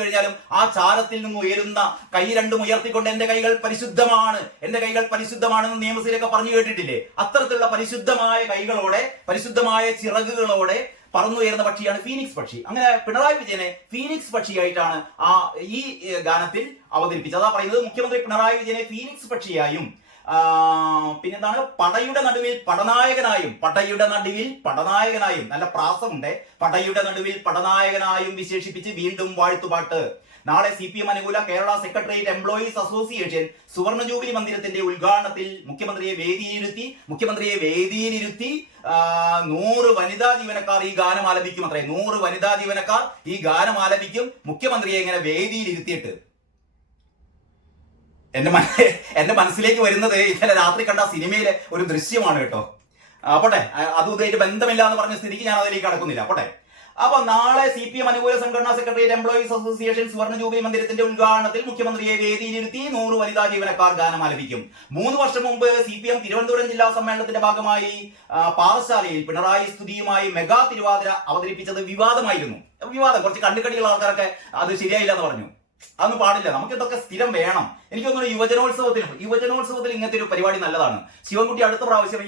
കഴിഞ്ഞാലും ആ ചാരത്തിൽ നിന്ന് ഉയരുന്ന കൈ രണ്ടും ഉയർത്തിക്കൊണ്ട് എന്റെ കൈകൾ പരിശുദ്ധമാണെന്ന് നിയമസഭയിലൊക്കെ പറഞ്ഞു കേട്ടിട്ടില്ലേ? അത്തരത്തിലുള്ള പരിശുദ്ധമായ കൈകളോടെ, പരിശുദ്ധമായ ചിറകുകളോടെ പറന്നുയരുന്ന പക്ഷിയാണ് ഫീനിക്സ് പക്ഷി. അങ്ങനെ പിണറായി വിജയനെ ഫീനിക്സ് പക്ഷിയായിട്ടാണ് ഈ ഗാനത്തിൽ അവതരിപ്പിച്ചത്. അതാ പറയുന്നത്, മുഖ്യമന്ത്രി പിണറായി വിജയനെ ഫീനിക്സ് പക്ഷിയായും പിന്നെന്താണ്, പടയുടെ നടുവിൽ പടനായകനായും നല്ല പ്രാസമുണ്ട്, പടയുടെ നടുവിൽ പടനായകനായും വിശേഷിപ്പിച്ച് വീണ്ടും വാഴ്ത്തുപാട്ട്. നാളെ CPM അനുകൂല കേരള സെക്രട്ടേറിയറ്റ് എംപ്ലോയീസ് അസോസിയേഷൻ സുവർണ ജൂബിലി മന്ദിരത്തിന്റെ ഉദ്ഘാടനത്തിൽ മുഖ്യമന്ത്രിയെ വേദിയിലിരുത്തി 100 വനിതാ ജീവനക്കാർ ഈ ഗാനം ആലപിക്കും. 100 വനിതാ ജീവനക്കാർ ഈ ഗാനം ആലപിക്കും. മുഖ്യമന്ത്രിയെ ഇങ്ങനെ വേദിയിലിരുത്തിയിട്ട് എന്റെ മനസ്സിലേക്ക് വരുന്നത് ഇന്നലെ രാത്രി കണ്ട സിനിമയിലെ ഒരു ദൃശ്യമാണ് കേട്ടോ. പോട്ടെ, അതും ഇതായിട്ട് ബന്ധമില്ല എന്ന് പറഞ്ഞ സ്ഥിതിക്ക് ഞാൻ അതിലേക്ക് കടക്കുന്നില്ല. പോട്ടെ, അപ്പൊ നാളെ CPM അനുകൂല സംഘടനാ സെക്രട്ടേറിയറ്റ് എംപ്ലോയീസ് അസോസിയേഷൻ സുവർണ ജൂബിലി മന്ദിരത്തിന്റെ ഉദ്ഘാടനത്തിൽ മുഖ്യമന്ത്രിയെ വേദിയിലിരുത്തി 100 വനിതാ ജീവനക്കാർ ഗാനം ആലപിക്കും. 3 വർഷം മുമ്പ് CPM തിരുവനന്തപുരം ജില്ലാ സമ്മേളനത്തിന്റെ ഭാഗമായി പാറശാലയിൽ പിണറായി സ്തുതിയുമായി മെഗാ തിരുവാതിര അവതരിപ്പിച്ചത് വിവാദമായിരുന്നു. കുറച്ച് കണ്ണുകടിയുള്ള ആൾക്കാരൊക്കെ അത് ശരിയായില്ല എന്ന് പറഞ്ഞു. അതൊന്നും പാടില്ല, നമുക്ക് ഇതൊക്കെ സ്ഥിരം വേണം. എനിക്ക് തോന്നുന്നു യുവജനോത്സവത്തിൽ ഇങ്ങനത്തെ ഒരു പരിപാടി നല്ലതാണ്. ശിവൻകുട്ടി അടുത്ത പ്രാവശ്യം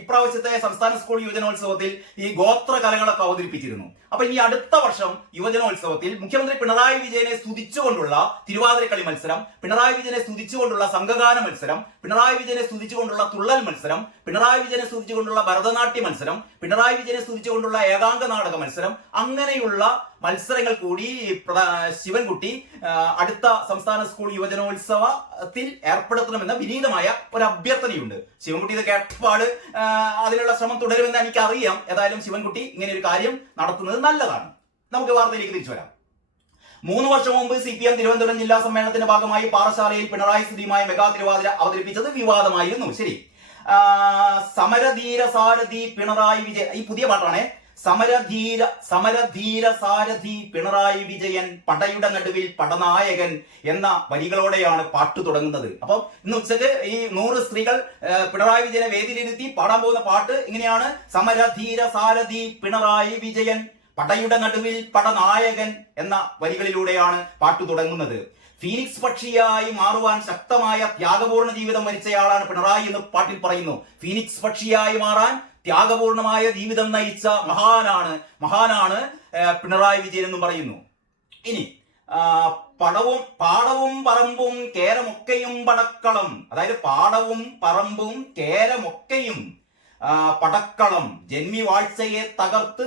ഇപ്രാവശ്യത്തെ സംസ്ഥാന സ്കൂൾ യുവജനോത്സവത്തിൽ ഈ ഗോത്ര കലകളൊക്കെ അവതരിപ്പിച്ചിരുന്നു. അപ്പൊ ഇനി അടുത്ത വർഷം യുവജനോത്സവത്തിൽ മുഖ്യമന്ത്രി പിണറായി വിജയനെ സ്തുതിച്ചുകൊണ്ടുള്ള തിരുവാതിരക്കളി മത്സരം, പിണറായി വിജയനെ സ്തുതിച്ചുകൊണ്ടുള്ള സംഘഗാന മത്സരം, പിണറായി വിജയനെ സ്തുതിച്ചുകൊണ്ടുള്ള തുള്ളൽ മത്സരം, പിണറായി വിജയനെ സ്തുതിച്ചുകൊണ്ടുള്ള ഭരതനാട്യ മത്സരം, പിണറായി വിജയനെ സ്തുതിച്ചുകൊണ്ടുള്ള ഏകാംഗ നാടക മത്സരം, അങ്ങനെയുള്ള മത്സരങ്ങൾ കൂടി ശിവൻകുട്ടി അടുത്ത സംസ്ഥാന സ്കൂൾ യുവജനോത്സവത്തിൽ ഏർപ്പെടുത്തണമെന്ന വിനീതമായ ഒരു അഭ്യർത്ഥനയുണ്ട്. ശിവൻകുട്ടി ഇത് കേട്ടപാട് അതിനുള്ള ശ്രമം തുടരുമെന്ന് എനിക്കറിയാം. ഏതായാലും ശിവൻകുട്ടി ഇങ്ങനെ ഒരു കാര്യം നടത്തുന്നത് നല്ലതാണ്. നമുക്ക് വാർത്തയിലേക്ക് തിരിച്ചു വരാം. 3 വർഷം മുമ്പ് CPM തിരുവനന്തപുരം ജില്ലാ സമ്മേളനത്തിന്റെ ഭാഗമായി പാറശാലയിൽ പിണറായി സ്തുതിയുമായി മെഗാ തിരുവാതിര അവതരിപ്പിച്ചത് വിവാദമായിരുന്നു. ശരി, സമരധീര സാരഥി പിണറായി വിജയൻ, ഈ പുതിയ പാട്ടാണ്. സമരധീര സാരഥി പിണറായി വിജയൻ, പടയുടെ നടുവിൽ പടനായകൻ എന്ന വരികളോടെയാണ് പാട്ട് തുടങ്ങുന്നത്. അപ്പം ഇന്ന് ഉച്ചക്ക് ഈ 100 സ്ത്രീകൾ പിണറായി വിജയനെ വേദിയിലിരുത്തി പാടാൻ പോകുന്ന പാട്ട് ഇങ്ങനെയാണ്: സമരധീര സാരഥി പിണറായി വിജയൻ, പടയുടെ നടുവിൽ പടനായകൻ എന്ന വരികളിലൂടെയാണ് പാട്ട് തുടങ്ങുന്നത്. ഫീനിക്സ് പക്ഷിയായി മാറുവാൻ ശക്തമായ ത്യാഗപൂർണ്ണ ജീവിതം മരിച്ചയാളാണ് പിണറായി എന്ന് പാട്ടിൽ പറയുന്നു. ഫീനിക്സ് പക്ഷിയായി മാറാൻ ത്യാഗപൂർണമായ ജീവിതം നയിച്ച മഹാനാണ് പിണറായി വിജയൻ എന്നും പറയുന്നു. ഇനി പാടവും പറമ്പും കേരമൊക്കെയും പടക്കളം, അതായത് പാടവും പറമ്പും കേരമൊക്കെയും പടക്കളം, ജന്മിവാഴ്ചയെ തകർത്ത്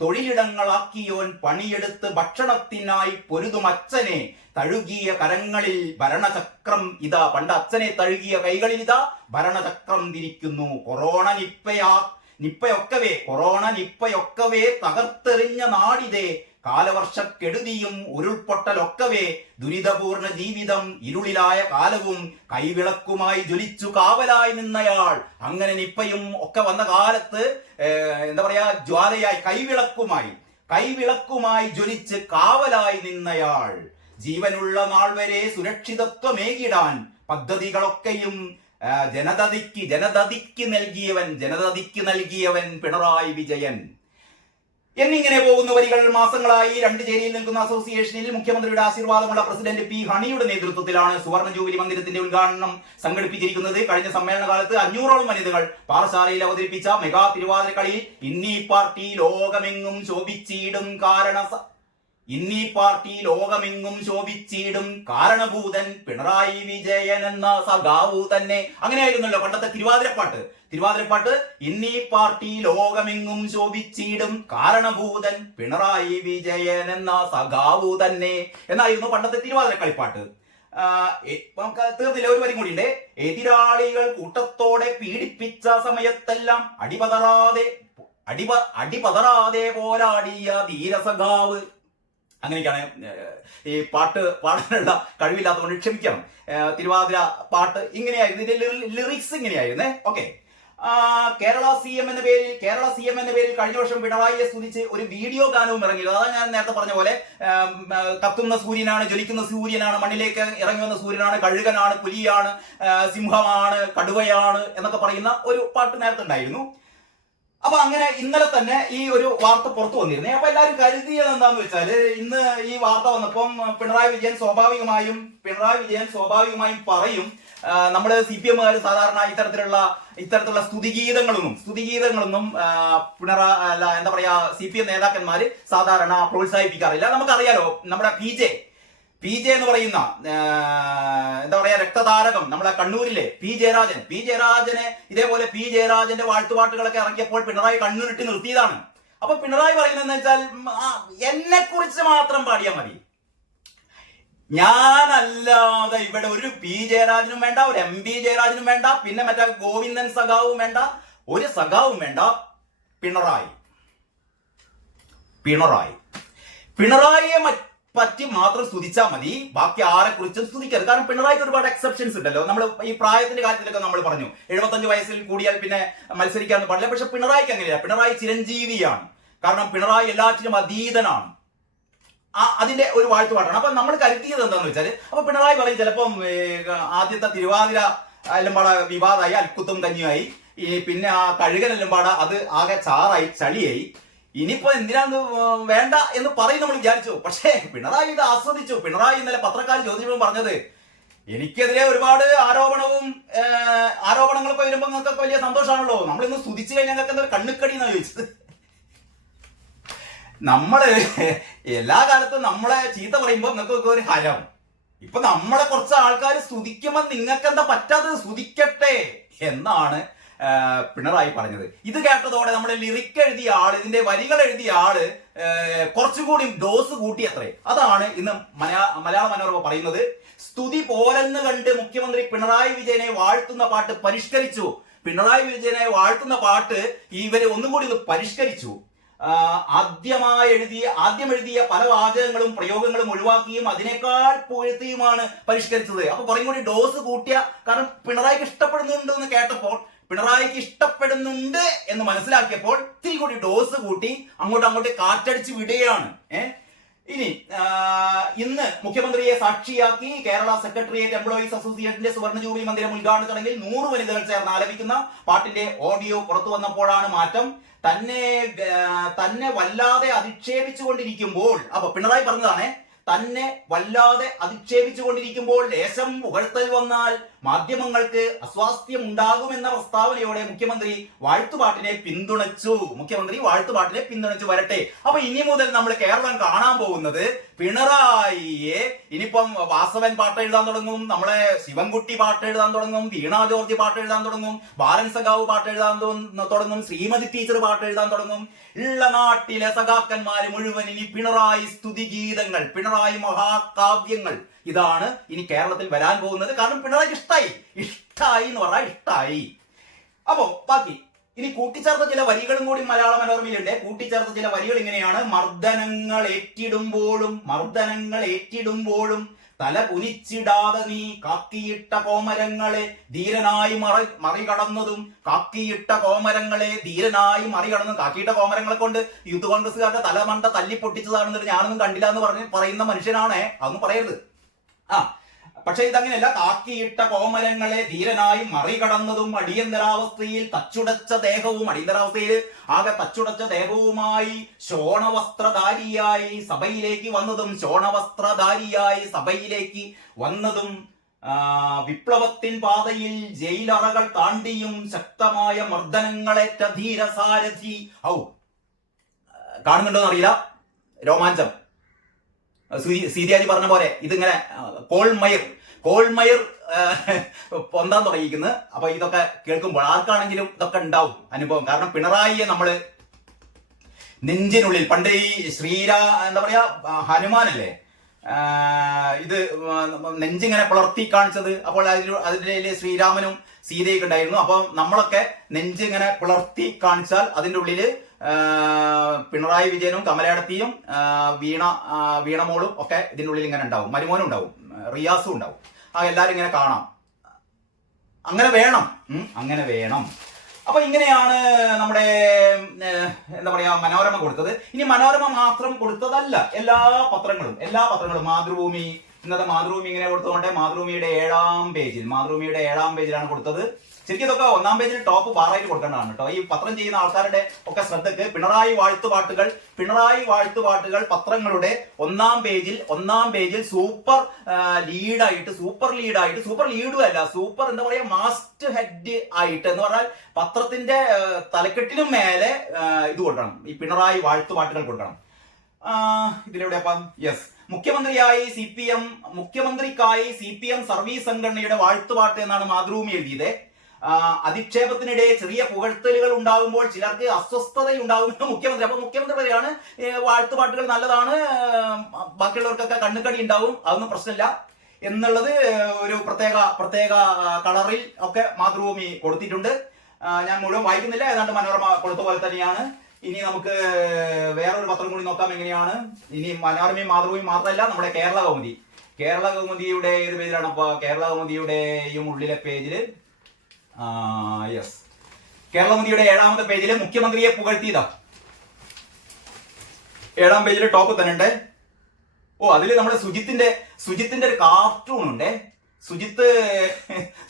തൊഴിലിടങ്ങളാക്കിയോൻ, പണിയെടുത്ത് ഭക്ഷണത്തിനായി പൊരുതുമച്ഛനെ തഴുകിയ കരങ്ങളിൽ ഭരണചക്രം ഇതാ, പണ്ട് അച്ഛനെ തഴുകിയ കൈകളിൽ ഇതാ ഭരണചക്രം തിരിക്കുന്നു. കൊറോണ നിപ്പയൊക്കവേ തകർത്തെറിഞ്ഞ നാടിതേ, കാലവർഷക്കെടുതിയും ഉരുൾപൊട്ടലൊക്കവേ ദുരിതപൂർണ ജീവിതം, ഇരുളിലായ കാലവും കൈവിളക്കുമായി ജ്വലിച്ചു കാവലായി നിന്നയാൾ. അങ്ങനെ നിപ്പയും ഒക്കെ വന്ന കാലത്ത് എന്താ പറയാ, ജ്വാലയായി കൈവിളക്കുമായി ജ്വലിച്ച് കാവലായി നിന്നയാൾ. ജീവനുള്ള നാൾ വരെ സുരക്ഷിതത്വമേകിടാൻ പദ്ധതികളൊക്കെയും ജനതയ്ക്ക് നൽകിയവൻ പിണറായി വിജയൻ എന്നിങ്ങനെ പോകുന്ന വരികൾ മാസങ്ങളായി 2 ചേരിയിൽ നിൽക്കുന്ന അസോസിയേഷനിൽ മുഖ്യമന്ത്രിയുടെ ആശീർവാദമുള്ള പ്രസിഡന്റ് P. ഹണിയുടെ നേതൃത്വത്തിലാണ് സുവർണ ജൂബിലി മന്ദിരത്തിന്റെ ഉദ്ഘാടനം സംഘടിപ്പിച്ചിരിക്കുന്നത്. കഴിഞ്ഞ സമ്മേളന കാലത്ത് 500ഓളം വനിതകൾ പാറശാലയിൽ അവതരിപ്പിച്ച മെഗാ തിരുവാതിരക്കളിയിൽ ഇന്നീ പാർട്ടി ലോകമെങ്ങും കാരണഭൂതൻ പിണറായി വിജയൻ എന്ന സഖാവു തന്നെ. അങ്ങനെയായിരുന്നല്ലോ പണ്ടത്തെ തിരുവാതിരപ്പാട്ട്. ഇന്നീ പാർട്ടി ലോകമെങ്ങും ശോഭിച്ചിടും കാരണഭൂതൻ പിണറായി വിജയൻ എന്ന സഖാവു തന്നെ എന്നായിരുന്നു പണ്ടത്തെ തിരുവാതിരക്കളിപ്പാട്ട്. നമുക്ക് തീർന്നില്ല, ഒരു വരി കൂടിയുണ്ട്. എതിരാളികൾ കൂട്ടത്തോടെ പീഡിപ്പിച്ച സമയത്തെല്ലാം അടിപതറാതെ പോരാടിയ ധീരസഖാവ്. അങ്ങനെയൊക്കെയാണ്. ഈ പാട്ട് പാടാനുള്ള കഴിവില്ലാത്തതുകൊണ്ട് ക്ഷമിക്കണം. തിരുവാതിര പാട്ട് ഇങ്ങനെയായിരുന്നു, ഇതിന്റെ ലിറിക്സ് ഇങ്ങനെയായിരുന്നേ. ഓക്കെ, കേരള സി എം എന്ന പേരിൽ കഴിഞ്ഞ വർഷം പിണറായിയെ സ്തുതിച്ച് ഒരു വീഡിയോ ഗാനവും ഇറങ്ങിയത്. അതാണ് ഞാൻ നേരത്തെ പറഞ്ഞ പോലെ കത്തുന്ന സൂര്യനാണ്, ജ്വലിക്കുന്ന സൂര്യനാണ്, മണ്ണിലേക്ക് ഇറങ്ങി വന്ന സൂര്യനാണ്, കഴുകനാണ്, പുലിയാണ്, സിംഹമാണ്, കടുവയാണ് എന്നൊക്കെ പറയുന്ന ഒരു പാട്ട് നേരത്തെ ഉണ്ടായിരുന്നു. അപ്പൊ അങ്ങനെ ഇന്നലെ തന്നെ ഈ ഒരു വാർത്ത പുറത്തു വന്നിരുന്നേ. അപ്പൊ എല്ലാവരും കരുതിയത് എന്താന്ന് വെച്ചാല്, ഇന്ന് ഈ വാർത്ത വന്നപ്പം പിണറായി വിജയൻ സ്വാഭാവികമായും പറയും, നമ്മള് CPM-കാര് സാധാരണ ഇത്തരത്തിലുള്ള സ്തുതിഗീതങ്ങളൊന്നും എന്താ പറയാ, CPM നേതാക്കന്മാര് സാധാരണ പ്രോത്സാഹിപ്പിക്കാറില്ല. നമുക്കറിയാലോ, നമ്മുടെ PJ എന്ന് പറയുന്ന എന്താ പറയാ രക്തതാരകം നമ്മളെ കണ്ണൂരിലെ പി ജയരാജനെ ഇതേപോലെ പി ജയരാജന്റെ വാഴ്ത്തുപാട്ടുകളൊക്കെ ഇറക്കിയപ്പോൾ പിണറായി കണ്ണൂരിട്ട് നിർത്തിയതാണ്. അപ്പൊ പിണറായി പറയുന്നത് വെച്ചാൽ എന്നെ കുറിച്ച് മാത്രം പാടിയാൽ മതി, ഞാനല്ലാതെ ഇവിടെ ഒരു പി ജയരാജനും വേണ്ട, ഒരു MP ജയരാജനും വേണ്ട, പിന്നെ മറ്റേ ഗോവിന്ദൻ സഖാവും വേണ്ട, ഒരു സഖാവും വേണ്ട, പിണറായിയെ പറ്റി മാത്രം സ്തുതിച്ചാൽ മതി, ബാക്കി ആരെ കുറിച്ചും സ്തുതിക്കരുത്. കാരണം പിണറായിക്ക് ഒരുപാട് എക്സെപ്ഷൻസ് ഉണ്ടല്ലോ. നമ്മൾ ഈ പ്രായത്തിന്റെ കാര്യത്തിലൊക്കെ നമ്മൾ പറഞ്ഞു 75 വയസ്സിൽ കൂടിയാൽ പിന്നെ മത്സരിക്കാന്ന് പാടില്ല. പക്ഷെ പിണറായിക്ക് അങ്ങനെയല്ല, പിണറായി ചിരഞ്ജീവിയാണ്. കാരണം പിണറായി എല്ലാറ്റിനും അതീതനാണ്. അതിന്റെ ഒരു വാഴ്ത്തുപാട്ടാണ്. അപ്പൊ നമ്മൾ കരുതിയത് എന്താന്ന് വെച്ചാൽ, അപ്പൊ പിണറായി പറയും ചിലപ്പം ആദ്യത്തെ തിരുവാതിര എല്ലമ്പാട വിവാദമായി, അൽക്കുത്തും കഞ്ഞിയായി, പിന്നെ ആ കഴുകനെല്ലമ്പാട അത് ആകെ ചാറായി ചളിയായി, ഇനിയിപ്പോ എന്തിനാന്ന് വേണ്ട എന്ന് പറയും നമ്മൾ വിചാരിച്ചു. പക്ഷേ പിണറായി ഇത് ആസ്വദിച്ചു. പിണറായി ഇന്നലെ പത്രക്കാർ ചോദിച്ചപ്പോൾ പറഞ്ഞത്, എനിക്കെതിരെ ഒരുപാട് ആരോപണങ്ങളൊക്കെ വരുമ്പോ നിങ്ങൾക്കൊക്കെ വലിയ സന്തോഷമാണല്ലോ, നമ്മളിന്ന് സ്തുതിച്ചു കഴിഞ്ഞാൽ ഞങ്ങൾക്ക് എന്താ കണ്ണുക്കടി എന്നാണ് ചോദിച്ചത്. നമ്മള് എല്ലാ കാലത്തും നമ്മളെ ചീത്ത പറയുമ്പോ നിങ്ങൾക്കൊക്കെ ഒരു ഹരം. ഇപ്പൊ നമ്മളെ കുറച്ച് ആൾക്കാർ സ്തുതിക്കുമ്പോ നിങ്ങൾക്ക് എന്താ പറ്റാത്തത്, സ്തുതിക്കട്ടെ എന്നാണ് പിണറായി പറഞ്ഞത്. ഇത് കേട്ടതോടെ നമ്മുടെ ലിറിക് എഴുതിയ ആള്, ഇതിന്റെ വരികൾ എഴുതിയ ആള് കുറച്ചുകൂടി ഡോസ് കൂട്ടിയത്രേ. അതാണ് ഇന്ന് മലയാള മനോരമ പറയുന്നത്. സ്തുതി പോരെന്ന് കണ്ട് മുഖ്യമന്ത്രി പിണറായി വിജയനെ വാഴ്ത്തുന്ന പാട്ട് പരിഷ്കരിച്ചു. പിണറായി വിജയനെ വാഴ്ത്തുന്ന പാട്ട് ഇവര് ഒന്നും കൂടി ഒന്ന് പരിഷ്കരിച്ചു. ആദ്യം എഴുതിയ പല വാചകങ്ങളും പ്രയോഗങ്ങളും ഒഴിവാക്കിയും അതിനേക്കാൾ പുകഴ്ത്തിയുമാണ് പരിഷ്കരിച്ചത്. അപ്പൊ കുറേ കൂടി ഡോസ് കൂട്ടിയ, കാരണം പിണറായിക്ക് ഇഷ്ടപ്പെടുന്നുണ്ട് എന്ന് കേട്ടപ്പോൾ, പിണറായിക്ക് ഇഷ്ടപ്പെടുന്നുണ്ട് എന്ന് മനസ്സിലാക്കിയപ്പോൾ ഇത്തിരി കൂടി ഡോസ് കൂട്ടി അങ്ങോട്ട് കാറ്റടിച്ച് വിടുകയാണ്. ഇനി ഇന്ന് മുഖ്യമന്ത്രിയെ സാക്ഷിയാക്കി കേരള സെക്രട്ടേറിയറ്റ് എംപ്ലോയീസ് അസോസിയേഷന്റെ സുവർണ ജൂബിലി മന്ദിരം ഉദ്ഘാടന ചടങ്ങിൽ 100 വനിതകൾ ചേർന്ന് ആലപിക്കുന്ന പാട്ടിന്റെ ഓഡിയോ പുറത്തു വന്നപ്പോഴാണ് മാറ്റം. തന്നെ വല്ലാതെ അധിക്ഷേപിച്ചു കൊണ്ടിരിക്കുമ്പോൾ, അപ്പൊ പിണറായി പറഞ്ഞതാണ്, തന്നെ വല്ലാതെ അധിക്ഷേപിച്ചു കൊണ്ടിരിക്കുമ്പോൾ ലേശം പുകഴ്ത്തൽ വന്നാൽ മാധ്യമങ്ങൾക്ക് അസ്വാസ്ഥ്യം ഉണ്ടാകുമെന്ന പ്രസ്താവനയോടെ മുഖ്യമന്ത്രി വാഴ്ത്തുപാട്ടിനെ പിന്തുണച്ചു വരട്ടെ. അപ്പൊ ഇനി മുതൽ നമ്മൾ കേരളം കാണാൻ പോകുന്നത് പിണറായിയെ, ഇനിയിപ്പം വാസവൻ പാട്ട് എഴുതാൻ തുടങ്ങും, നമ്മളെ ശിവൻകുട്ടി പാട്ട് എഴുതാൻ തുടങ്ങും, വീണ ജോർജ് പാട്ട് എഴുതാൻ തുടങ്ങും, ബാലൻ സഖാവ് പാട്ട് എഴുതാൻ തുടങ്ങും, ശ്രീമതി ടീച്ചർ പാട്ട് എഴുതാൻ തുടങ്ങും. ഉള്ള നാട്ടിലെ സഖാക്കന്മാര് മുഴുവൻ ഇനി പിണറായി സ്തുതിഗീതങ്ങൾ, പിണറായി മഹാകാവ്യങ്ങൾ, ഇതാണ് ഇനി കേരളത്തിൽ വരാൻ പോകുന്നത്. കാരണം പിണറായിക്ക് ഇഷ്ടായി എന്ന് പറഞ്ഞാൽ ഇഷ്ടായി. അപ്പോ ബാക്കി ഇനി കൂട്ടിച്ചേർത്ത ചില വരികളും കൂടി മലയാള മനോരമയിലുണ്ട്. കൂട്ടിച്ചേർത്ത ചില വരികൾ ഇങ്ങനെയാണ്: മർദ്ദനങ്ങൾ ഏറ്റിടുമ്പോഴും തല കുനിച്ചിടാതെ നീ കാക്കിയിട്ട കോമരങ്ങളെ ധീരനായി മറികടന്നതും കാക്കിയിട്ട കോമരങ്ങളെ കൊണ്ട് യൂത്ത് കോൺഗ്രസ്സുകാരുടെ തലമണ്ട തല്ലി പൊട്ടിച്ചതാണെന്നിട്ട് ഞാനൊന്നും കണ്ടില്ല എന്ന് പറയുന്ന മനുഷ്യനാണേ, അതൊന്നും പറയരുത്. പക്ഷെ ഇതങ്ങനെയല്ല. കാക്കിയിട്ട കോമരങ്ങളെ ധീരനായി മറികടന്നതും അടിയന്തരാവസ്ഥയിൽ ആകെ തച്ചുടച്ച ദേഹവുമായി ശോണവസ്ത്രധാരിയായി സഭയിലേക്ക് വന്നതും വിപ്ലവത്തിൻ പാതയിൽ ജയിലറകൾ താണ്ടിയും ശക്തമായ മർദ്ദനങ്ങളേറ്റ ധീരസാരഥി. കാണുന്നുണ്ടോന്ന് അറിയില്ല, രോമാഞ്ചം. സീരിയാജി പറഞ്ഞ പോലെ ഇതിങ്ങനെ കോൾമയർ പൊന്താൻ തുടങ്ങിയിരിക്കുന്നത്. അപ്പൊ ഇതൊക്കെ കേൾക്കുമ്പോൾ ആർക്കാണെങ്കിലും ഇതൊക്കെ ഉണ്ടാവും അനുഭവം. കാരണം പിണറായിയെ നമ്മള് നെഞ്ചിനുള്ളിൽ, പണ്ട് ഈ എന്താ പറയാ ഹനുമാനല്ലേ ഇത് നെഞ്ചിങ്ങനെ പിളർത്തി കാണിച്ചത്, അപ്പോൾ അതിൻ്റെ ശ്രീരാമനും സീതയൊക്കെ ഉണ്ടായിരുന്നു. അപ്പൊ നമ്മളൊക്കെ നെഞ്ചിങ്ങനെ പിളർത്തി കാണിച്ചാൽ അതിൻ്റെ ഉള്ളില് പിണറായി വിജയനും കമലയടത്തിയും വീണമോളും ഒക്കെ ഇതിൻ്റെ ഉള്ളിൽ ഇങ്ങനെ ഉണ്ടാവും, മരുമോനും ഉണ്ടാവും, റിയാസും ഉണ്ടാവും. എല്ലാവരും ഇങ്ങനെ കാണാം. അങ്ങനെ വേണം. അപ്പൊ ഇങ്ങനെയാണ് നമ്മുടെ എന്താ പറയാ മനോരമ കൊടുത്തത്. ഇനി മനോരമ മാത്രം കൊടുത്തതല്ല, എല്ലാ പത്രങ്ങളും മാതൃഭൂമി, ഇന്നത്തെ മാതൃഭൂമി ഇങ്ങനെ കൊടുത്തുകൊണ്ട് മാതൃഭൂമിയുടെ 7ാം പേജിലാണ് കൊടുത്തത്. ശരിക്കും ഇതൊക്കെ 1ാം പേജിൽ ടോപ്പ് ബാറായിട്ട് കൊടുക്കേണ്ടതാണ് കേട്ടോ. ഈ പത്രം ചെയ്യുന്ന ആൾക്കാരുടെ ഒക്കെ ശ്രദ്ധക്ക് പിണറായി വാഴ്ത്തുപാട്ടുകൾ പത്രങ്ങളുടെ 1ാം പേജിൽ സൂപ്പർ എന്താ പറയാ മാസ്റ്റ് ഹെഡ് ആയിട്ട് എന്ന് പറഞ്ഞാൽ പത്രത്തിന്റെ തലക്കെട്ടിനും മേലെ ഇത് കൊടുക്കണം, ഈ പിണറായി വാഴ്ത്തുപാട്ടുകൾ കൊടുക്കണം. ഇതിലൂടെ അപ്പം യെസ് മുഖ്യമന്ത്രിക്കായി സി പി എം സർവീസ് സംഘടനയുടെ വാഴ്ത്തുപാട്ട് എന്നാണ് മാതൃഭൂമി എഴുതിയത്. അധിക്ഷേപത്തിനിടെ ചെറിയ പുകഴ്ത്തലുകൾ ഉണ്ടാകുമ്പോൾ ചിലർക്ക് അസ്വസ്ഥതയുണ്ടാകുമെന്ന് മുഖ്യമന്ത്രി. അപ്പൊ മുഖ്യമന്ത്രി പറയാണ് വാഴ്ത്തുപാട്ടുകൾ നല്ലതാണ്, ബാക്കിയുള്ളവർക്കൊക്കെ കണ്ണുകടി ഉണ്ടാവും, അതൊന്നും പ്രശ്നമില്ല എന്നുള്ളത് ഒരു പ്രത്യേക കളറിൽ ഒക്കെ മാതൃഭൂമി കൊടുത്തിട്ടുണ്ട്. ഞാൻ മുഴുവൻ വായിക്കുന്നില്ല, ഏതാണ്ട് മനോരമ കൊടുത്ത പോലെ തന്നെയാണ്. ഇനി നമുക്ക് വേറൊരു പത്രം കൂടി നോക്കാം എങ്ങനെയാണ്. ഇനി മനോരമയും മാതൃഭൂമിയും മാത്രമല്ല, നമ്മുടെ കേരള കൗമുദിയുടെ ഏത് പേജിലാണ്? അപ്പൊ കേരള കൗമുദിയുടെയും ഉള്ളിലെ പേജില് യെസ്, കേരള കൗമുദിയുടെ 7ാമത്തെ പേജില് മുഖ്യമന്ത്രിയെ പുകഴ്ത്തിയതാ. 7ാം പേജില് ടോപ്പ് തന്നെ ഉണ്ട്. അതില് നമ്മുടെ സുജിത്തിന്റെ ഒരു കാർട്ടൂൺ ഉണ്ട്.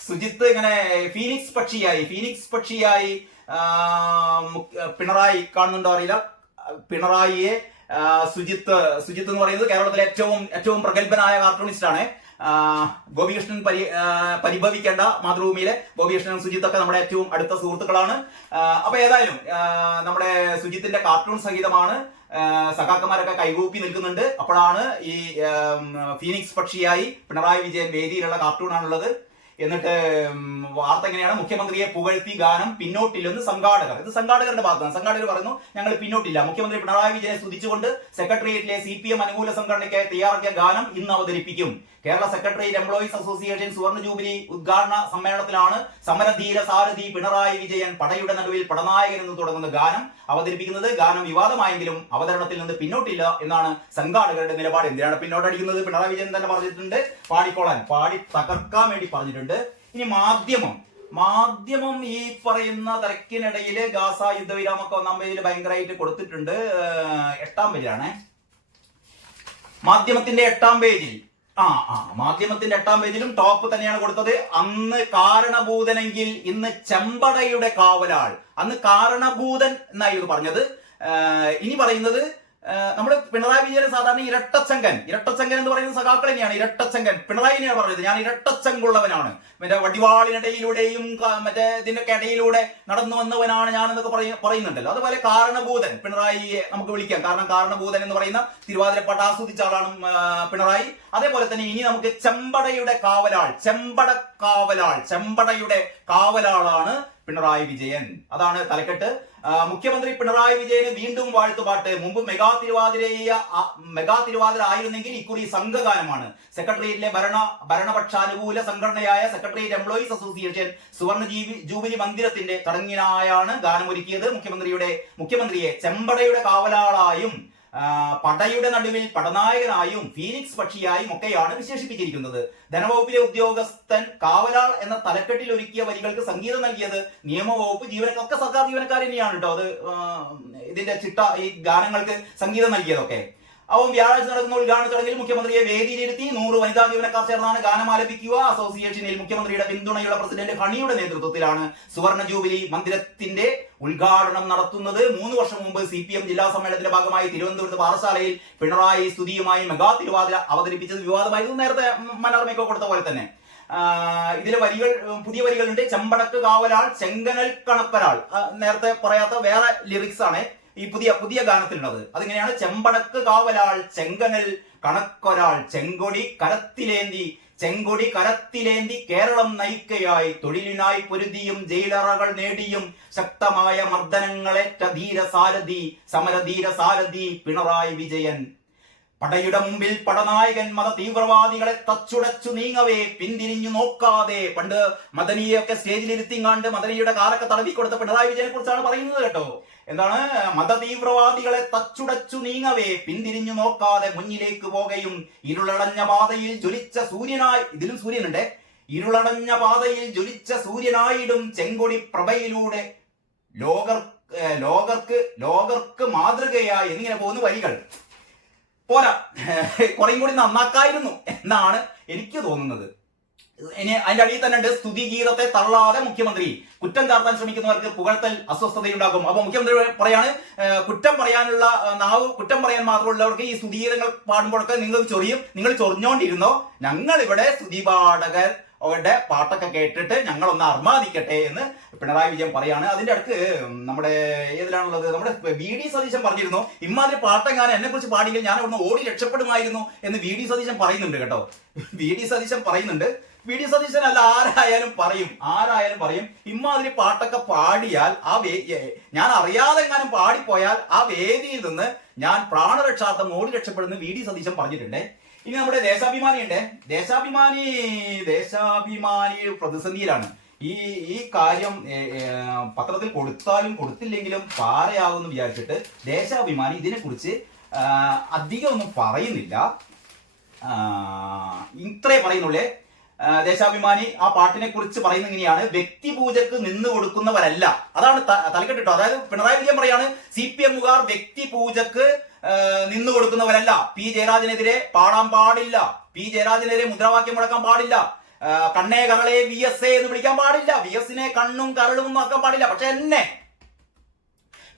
സുജിത്ത് ഇങ്ങനെ ഫീനിക്സ് പക്ഷിയായി പിണറായി കാണുന്നുണ്ടോ അറിയില്ല. പിണറായിയെ സുജിത്ത് എന്ന് പറയുന്നത് കേരളത്തിലെ ഏറ്റവും പ്രഗത്ഭനായ കാർട്ടൂണിസ്റ്റ് ആണ്. ഗോപികൃഷ്ണൻ പരിഭവിക്കേണ്ട, മാതൃഭൂമിയിലെ ഗോപികൃഷ്ണൻ സുജിത്തൊക്കെ നമ്മുടെ ഏറ്റവും അടുത്ത സുഹൃത്തുക്കളാണ്. അപ്പൊ ഏതായാലും നമ്മുടെ സുജിത്തിന്റെ കാർട്ടൂൺ സഹിതമാണ് സഖാക്കന്മാരൊക്കെ കൈകൂപ്പി നിൽക്കുന്നുണ്ട്. അപ്പോഴാണ് ഈ ഫീനിക്സ് പക്ഷിയായി പിണറായി വിജയൻ വേദിയിലുള്ള കാർട്ടൂണാണുള്ളത്. എന്നിട്ട് വാർത്ത എങ്ങനെയാണ്? മുഖ്യമന്ത്രിയെ പുകഴ്ത്തി ഗാനം പിന്നോട്ടില്ലെന്ന് സംഘാടകർ. ഇത് സംഘാടകരുടെ ഭാഗത്താണ്. സംഘാടകർ പറയുന്നു ഞങ്ങൾ പിന്നോട്ടില്ല. മുഖ്യമന്ത്രി പിണറായി വിജയനെ സ്തുതിച്ചുകൊണ്ട് സെക്രട്ടേറിയറ്റിലെ CPM അനുകൂല സംഘടനയ്ക്ക് തയ്യാറാക്കിയ ഗാനം ഇന്ന് അവതരിപ്പിക്കും. കേരള സെക്രട്ടേറിയറ്റ് എംപ്ലോയീസ് അസോസിയേഷൻ സുവർണ ജൂബിലി ഉദ്ഘാടന സമ്മേളനത്തിലാണ് സമരധീര സാരഥി പിണറായി വിജയൻ പടയുടെ നടുവിൽ പടനായകൻ എന്ന് തുടങ്ങുന്ന ഗാനം അവതരിപ്പിക്കുന്നത്. ഗാനം വിവാദമായെങ്കിലും അവതരണത്തിൽ നിന്ന് പിന്നോട്ടില്ല എന്നാണ് സംഘാടകരുടെ നിലപാട്. എന്തിനാണ് പിന്നോട്ടടിക്കുന്നത്? പിണറായി വിജയൻ തന്നെ പറഞ്ഞിട്ടുണ്ട്, പാടി തകർക്കാൻ വേണ്ടി പറഞ്ഞിട്ടുണ്ട്. ഇനി മാധ്യമം ഈ പറയുന്ന തിരക്കിനിടയില് ഗാസ യുദ്ധവിരാമൊക്കെ 1-ാം പേജിൽ ഭയങ്കരമായിട്ട് കൊടുത്തിട്ടുണ്ട്. 8-ാം പേജിലാണ് മാധ്യമത്തിന്റെ 8-ാം പേജിൽ. മാധ്യമത്തിന്റെ 8-ാം പേജിലും ടോപ്പ് തന്നെയാണ് കൊടുത്തത്. അന്ന് കാരണഭൂതനെങ്കിൽ ഇന്ന് ചെമ്പടയുടെ കാവലാൾ. അന്ന് കാരണഭൂതൻ എന്നായിരുന്നു പറഞ്ഞത്. ഇനി പറയുന്നത് നമ്മുടെ പിണറായി വിജയൻ സാധാരണ ഇരട്ടച്ചങ്കൻ എന്ന് പറയുന്ന സഖാക്കൾ തന്നെയാണ്. ഇരട്ടച്ചങ്കൻ പിണറായിനെയാണ് പറഞ്ഞത്, ഞാൻ ഇരട്ടച്ചങ്കുള്ളവനാണ്, മറ്റേ വടിവാളിനിടയിലൂടെയും മറ്റേ ഇതിന്റെയൊക്കെ ഇടയിലൂടെ നടന്നു വന്നവനാണ് ഞാൻ എന്നൊക്കെ പറയുന്നുണ്ടല്ലോ. അതുപോലെ കാരണഭൂതൻ പിണറായിയെ നമുക്ക് വിളിക്കാം. കാരണം കാരണഭൂതൻ എന്ന് പറയുന്ന തിരുവാതിരപ്പാട്ട് ആസ്വദിച്ച ആളാണ് പിണറായി. അതേപോലെ തന്നെ ഇനി നമുക്ക് ചെമ്പടയുടെ കാവലാളാണ് പിണറായി വിജയൻ. അതാണ് തലക്കെട്ട്. മുഖ്യമന്ത്രി പിണറായി വിജയന് വീണ്ടും വാഴ്ത്തുപാട്ട്. മുമ്പ് മെഗാ തിരുവാതിര ആയിരുന്നെങ്കിൽ ഇക്കുറി സംഘഗാനമാണ്. സെക്രട്ടേറിയറ്റിലെ ഭരണപക്ഷാനുകൂല സംഘടനയായ സെക്രട്ടേറിയറ്റ് എംപ്ലോയീസ് അസോസിയേഷൻ സുവർണ ജൂബിലി മന്ദിരത്തിന്റെ ചടങ്ങിനായാണ് ഗാനമൊരുക്കിയത്. മുഖ്യമന്ത്രിയെ ചെമ്പടയുടെ കാവലാളായും പടയുടെ നടുവിൽ പടനായകനായും ഫീനിക്സ് പക്ഷിയായും ഒക്കെയാണ് വിശേഷിപ്പിച്ചിരിക്കുന്നത്. ധനവകുപ്പിലെ ഉദ്യോഗസ്ഥൻ കാവലാൾ എന്ന തലക്കെട്ടിൽ ഒരുക്കിയ വരികൾക്ക് സംഗീതം നൽകിയത് നിയമവകുപ്പ് ജീവനക്കാരൊക്കെ സർക്കാർ ജീവനക്കാർ തന്നെയാണ് കേട്ടോ. അത് ഇതിന്റെ ഈ ഗാനങ്ങൾക്ക് സംഗീതം നൽകിയതൊക്കെ. അവൻ വ്യാഴാഴ്ച നടക്കുന്ന ഉദ്ഘാടന ചടങ്ങിൽ മുഖ്യമന്ത്രിയെ വേദിയിലിരുത്തി 100 വനിതാ ജീവനക്കാർ ചേർന്നാണ് ഗാനം ആലപിക്കുക. അസോസിയേഷനിൽ മുഖ്യമന്ത്രിയുടെ പിന്തുണയുള്ള പ്രസിഡന്റ് ഹണിയുടെ നേതൃത്വത്തിലാണ് സുവർണ ജൂബിലി മന്ദിരത്തിന്റെ ഉദ്ഘാടനം നടത്തുന്നത്. 3 വർഷം മുമ്പ് CPM ജില്ലാ സമ്മേളനത്തിന്റെ ഭാഗമായി തിരുവനന്തപുരത്ത് പാറശാലയിൽ പിണറായി സ്തുതിയുമായി മെഗാ തിരുവാതിര അവതരിപ്പിച്ചത് വിവാദമായിരുന്നു. നേരത്തെ മനോരമയ്ക്ക് കൊടുത്ത പോലെ തന്നെ ഇതിലെ പുതിയ വരികളുണ്ട്. ചെമ്പടക്ക് കാവലാൾ, ചെങ്കനൽ കണക്കൊരാൾ. നേരത്തെ പറയാത്ത വേറെ ലിറിക്സ് ആണ് ഈ പുതിയ ഗാനത്തിലുള്ളത്. അതിങ്ങനെയാണ്: ചെമ്പടക്ക് കാവലാൾ, ചെങ്കനൽ കണക്കൊരാൾ, ചെങ്കൊടി കരത്തിലേന്തി കേരളം നയിക്കയായി, തൊഴിലിനായി പൊരുതിയും ജയിലറകൾ നേടിയും ശക്തമായ മർദ്ദനങ്ങളേറ്റ സമരധീര സാരഥി പിണറായി വിജയൻ. പടയുടെ മുമ്പിൽ പടനായകൻ മത തീവ്രവാദികളെ തച്ചുടച്ചു നീങ്ങവേ പിന്തിരിഞ്ഞു നോക്കാതെ. പണ്ട് മദനിയൊക്കെ സ്റ്റേജിലിരുത്തിങ്ങാണ്ട് മദനിയുടെ കാലൊക്കെ തടവി കൊടുത്ത പിണറായി വിജയനെ കുറിച്ചാണ് പറയുന്നത് കേട്ടോ. എന്താണ്? മത തീവ്രവാദികളെ തച്ചുടച്ചു നീങ്ങവേ പിന്തിരിഞ്ഞു നോക്കാതെ മുന്നിലേക്ക് പോകുകയും ഇരുളടഞ്ഞ പാതയിൽ ജ്വലിച്ച സൂര്യനായി, ഇതിലും സൂര്യനുണ്ട്, ഇരുളടഞ്ഞ പാതയിൽ ജ്വലിച്ച സൂര്യനായിടും ചെങ്കൊടി പ്രഭയിലൂടെ ലോകർക്ക് മാതൃകയായി എന്നിങ്ങനെ പോകുന്ന വരികൾ പോരാ, കുറേയും കൂടി നന്നാക്കായിരുന്നു എന്നാണ് എനിക്ക് തോന്നുന്നത്. ഇനി അതിന്റെ അടിയിൽ തന്നെ ഉണ്ട്: സ്തുതിഗീതത്തെ തള്ളാതെ മുഖ്യമന്ത്രി, കുറ്റം ചാർത്താൻ ശ്രമിക്കുന്നവർക്ക് പുകഴ്ത്തൽ അസ്വസ്ഥതയുണ്ടാകും. അപ്പൊ മുഖ്യമന്ത്രി പറയാണ്, കുറ്റം പറയാൻ മാത്രമുള്ളവർക്ക് ഈ സ്തുതിഗീതങ്ങൾ പാടുമ്പോഴൊക്കെ നിങ്ങൾ ചൊറിയും, നിങ്ങൾ ചൊറിഞ്ഞോണ്ടിരുന്നോ, ഞങ്ങൾ ഇവിടെ സ്തുതി പാഠകർ അവരുടെ പാട്ടൊക്കെ കേട്ടിട്ട് ഞങ്ങളൊന്ന് അർമാദിക്കട്ടെ എന്ന് പിണറായി വിജയൻ പറയാണ്. അതിന്റെ അടുത്ത് നമ്മുടെ ഏതിലാണുള്ളത്, നമ്മുടെ വി ഡി സതീശൻ പറഞ്ഞിരുന്നു, ഇമാതിരി പാട്ടെങ്ങാനും എന്നെ കുറിച്ച് പാടിയെങ്കിൽ ഞാൻ അവിടുന്ന് ഓടി രക്ഷപ്പെടുമായിരുന്നു എന്ന് വി ഡി സതീശൻ പറയുന്നുണ്ട് കേട്ടോ. വി ഡി സതീശൻ പറയുന്നുണ്ട്. വി ഡി സതീശൻ അല്ല, ആരായാലും പറയും ഇമാതിരി പാട്ടൊക്കെ പാടിയാൽ ഞാൻ അറിയാതെ എങ്ങാനും പാടിപ്പോയാൽ ആ വേദിയിൽ നിന്ന് ഞാൻ പ്രാണരക്ഷാർത്ഥം ഓടി രക്ഷപ്പെടുന്ന വി ഡി സതീശൻ പറഞ്ഞിട്ടുണ്ട്. ഇനി നമ്മുടെ ദേശാഭിമാനി ഉണ്ട്. ദേശാഭിമാനി പ്രതിസന്ധിയിലാണ്. ഈ കാര്യം പത്രത്തിൽ കൊടുത്താലും കൊടുത്തില്ലെങ്കിലും പാറയാകുമെന്ന് വിചാരിച്ചിട്ട് ദേശാഭിമാനി ഇതിനെക്കുറിച്ച് അധികം ഒന്നും പറയുന്നില്ല. ഇത്രേ പറയുന്നുള്ളേ. ദേശാഭിമാനി ആ പാട്ടിനെ കുറിച്ച് പറയുന്നത് ഇങ്ങനെയാണ്: വ്യക്തിപൂജക്ക് നിന്ന് കൊടുക്കുന്നവരല്ല. അതാണ് തലക്കെട്ടിട്ടോ. അതായത് പിണറായി വിജയൻ പറയാണ്, CPM-കാർ വ്യക്തിപൂജക്ക് നിന്ന് കൊടുക്കുന്നവരല്ല. പി ജയരാജനെതിരെ പാടാൻ പാടില്ല, പി ജയരാജനെതിരെ മുദ്രാവാക്യം മുഴക്കാൻ പാടില്ല, കണ്ണേ കരളെ VS എന്ന് വിളിക്കാൻ പാടില്ല, VS-നെ കണ്ണും കരളും ഒന്നും ആക്കാൻ പാടില്ല. പക്ഷെ എന്നെ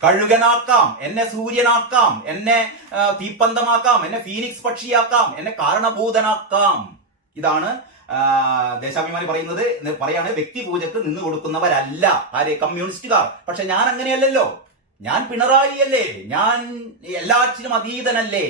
കഴുകനാക്കാം, എന്നെ സൂര്യനാക്കാം, എന്നെ തീപ്പന്തമാക്കാം, എന്നെ ഫീനിക്സ് പക്ഷിയാക്കാം, എന്നെ കാരണഭൂതനാക്കാം. ഇതാണ് ദേശാഭിമാനി പറയാണ് വ്യക്തിപൂജക്ക് നിന്ന് കൊടുക്കുന്നവരല്ല ആര്, കമ്മ്യൂണിസ്റ്റുകാർ. പക്ഷെ ഞാൻ അങ്ങനെയല്ലല്ലോ, ഞാൻ പിണറായിയല്ലേ, ഞാൻ എല്ലാറ്റിനും അതീതനല്ലേ.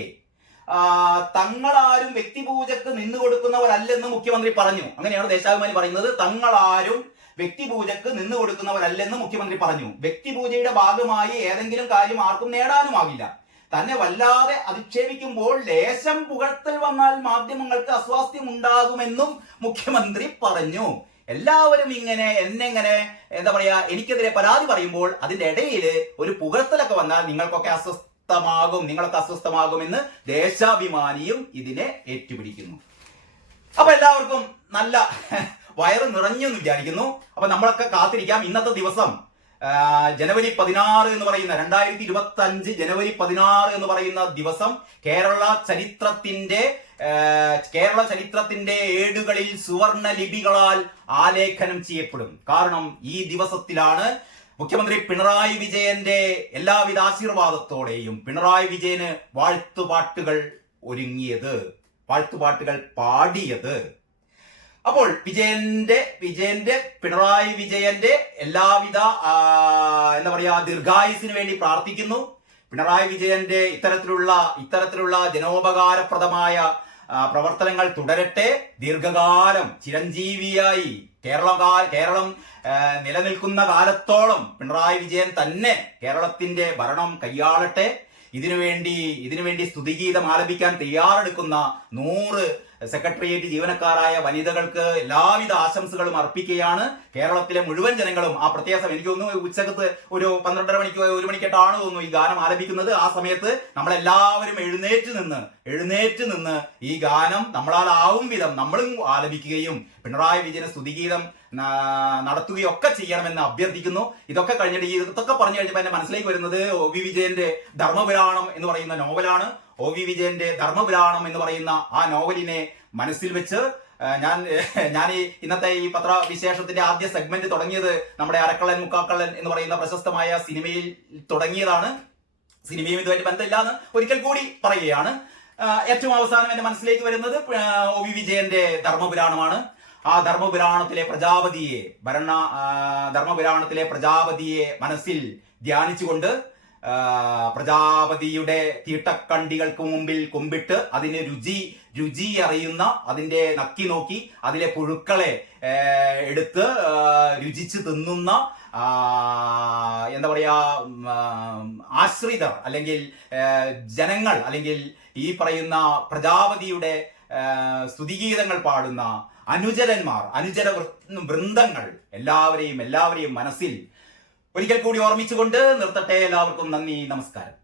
തങ്ങളാരും വ്യക്തിപൂജക്ക് നിന്ന് കൊടുക്കുന്നവരല്ലെന്ന് മുഖ്യമന്ത്രി പറഞ്ഞു. അങ്ങനെയാണ് ദേശാഭിമാനി പറയുന്നത്. തങ്ങളാരും വ്യക്തിപൂജക്ക് നിന്ന് കൊടുക്കുന്നവരല്ലെന്ന് മുഖ്യമന്ത്രി പറഞ്ഞു. വ്യക്തിപൂജയുടെ ഭാഗമായി ഏതെങ്കിലും കാര്യം ആർക്കും നേടാനുമാകില്ല. തന്നെ വല്ലാതെ അധിക്ഷേപിക്കുമ്പോൾ ലേശം പുകഴ്ത്തൽ വന്നാൽ മാധ്യമങ്ങൾക്ക് അസ്വാസ്ഥ്യം ഉണ്ടാകുമെന്നും മുഖ്യമന്ത്രി പറഞ്ഞു. എല്ലാവരും എന്നെങ്ങനെ എന്താ പറയാ, എനിക്കെതിരെ പരാതി പറയുമ്പോൾ അതിന്റെ ഇടയിൽ ഒരു പുകഴ്ത്തലൊക്കെ വന്നാൽ നിങ്ങൾക്കൊക്കെ അസ്വസ്ഥമാകുമെന്ന് ദേശാഭിമാനിയും ഇതിനെ ഏറ്റുപിടിക്കുന്നു. അപ്പൊ എല്ലാവർക്കും നല്ല വയറ് നിറഞ്ഞു എന്ന് വിചാരിക്കുന്നു. അപ്പൊ നമ്മളൊക്കെ കാത്തിരിക്കാം. ഇന്നത്തെ ദിവസം ജനുവരി 16 എന്ന് പറയുന്ന 2025 ജനുവരി 16 എന്ന് പറയുന്ന ദിവസം കേരള ചരിത്രത്തിന്റെ ഏടുകളിൽ സുവർണ ലിപികളാൽ ആലേഖനം ചെയ്യപ്പെടും. കാരണം ഈ ദിവസത്തിലാണ് മുഖ്യമന്ത്രി പിണറായി വിജയന്റെ എല്ലാവിധ ആശീർവാദത്തോടെയും പിണറായി വിജയന് വാഴ്ത്തുപാട്ടുകൾ പാടിയത്. അപ്പോൾ പിണറായി വിജയന്റെ എല്ലാവിധ എന്താ പറയാ ദീർഘായുസിന് വേണ്ടി പ്രാർത്ഥിക്കുന്നു. പിണറായി വിജയന്റെ ഇത്തരത്തിലുള്ള ജനോപകാരപ്രദമായ പ്രവർത്തനങ്ങൾ തുടരട്ടെ. ദീർഘകാലം ചിരഞ്ജീവിയായി കേരളം നിലനിൽക്കുന്ന കാലത്തോളം പിണറായി വിജയൻ തന്നെ കേരളത്തിന്റെ ഭരണം കൈയാളട്ടെ. ഇതിനുവേണ്ടി സ്തുതിഗീതം ആലപിക്കാൻ തയ്യാറെടുക്കുന്ന 100 സെക്രട്ടേറിയറ്റ് ജീവനക്കാരായ വനിതകൾക്ക് എല്ലാവിധ ആശംസകളും അർപ്പിക്കുകയാണ്. കേരളത്തിലെ മുഴുവൻ ജനങ്ങളും ആ പ്രത്യേകം എനിക്ക് തോന്നുന്നു ഉച്ചക്കത്ത് ഒരു 12:30 മണിക്കോ 1 മണിക്കെട്ടാണ് തോന്നുന്നു ഈ ഗാനം ആലപിക്കുന്നത്. ആ സമയത്ത് നമ്മളെല്ലാവരും എഴുന്നേറ്റ് നിന്ന് ഈ ഗാനം നമ്മളാലാവും വിധം നമ്മളും ആലപിക്കുകയും പിണറായി വിജയന് സ്തുതിഗീതം നടത്തുകയൊക്കെ ചെയ്യണമെന്ന് അഭ്യർത്ഥിക്കുന്നു. ഇതൊക്കെ പറഞ്ഞു കഴിഞ്ഞപ്പോൾ എന്നെ മനസ്സിലേക്ക് വരുന്നത് O.V. വിജയന്റെ ധർമ്മപുരാണം എന്ന് പറയുന്ന നോവലാണ്. O.V. വിജയന്റെ ധർമ്മപുരാണം എന്ന് പറയുന്ന ആ നോവലിനെ മനസ്സിൽ വെച്ച് ഞാൻ ഇന്നത്തെ ഈ പത്രവിശേഷത്തിന്റെ ആദ്യ സെഗ്മെന്റ് തുടങ്ങിയത് നമ്മുടെ അരക്കള്ളൻ മുക്കാക്കള്ളൻ എന്ന് പറയുന്ന പ്രശസ്തമായ സിനിമയിൽ തുടങ്ങിയതാണ്. സിനിമയും ഇതുമായിട്ട് ബന്ധമില്ലാന്ന് ഒരിക്കൽ കൂടി പറയുകയാണ്. ഏറ്റവും അവസാനം എന്റെ മനസ്സിലേക്ക് വരുന്നത് O.V. വിജയന്റെ ധർമ്മപുരാണമാണ്. ആ ധർമ്മപുരാണത്തിലെ പ്രജാപതിയെ മനസ്സിൽ ധ്യാനിച്ചുകൊണ്ട് പ്രജാപതിയുടെ തീട്ടക്കണ്ടികൾക്ക് മുമ്പിൽ കുമ്പിട്ട് അതിന് രുചി അറിയുന്ന, അതിന്റെ നക്കി നോക്കി അതിലെ പുഴുക്കളെ എടുത്ത് രുചിച്ച് തിന്നുന്ന എന്താ പറയാ ആശ്രിതർ അല്ലെങ്കിൽ ജനങ്ങൾ അല്ലെങ്കിൽ ഈ പറയുന്ന പ്രജാപതിയുടെ സ്തുതിഗീതങ്ങൾ പാടുന്ന അനുചര വൃന്ദങ്ങൾ എല്ലാവരെയും മനസ്സിൽ ഒരിക്കൽ കൂടി ഓർമ്മിച്ചുകൊണ്ട് നിർത്തട്ടെ. എല്ലാവർക്കും നന്ദി, നമസ്കാരം.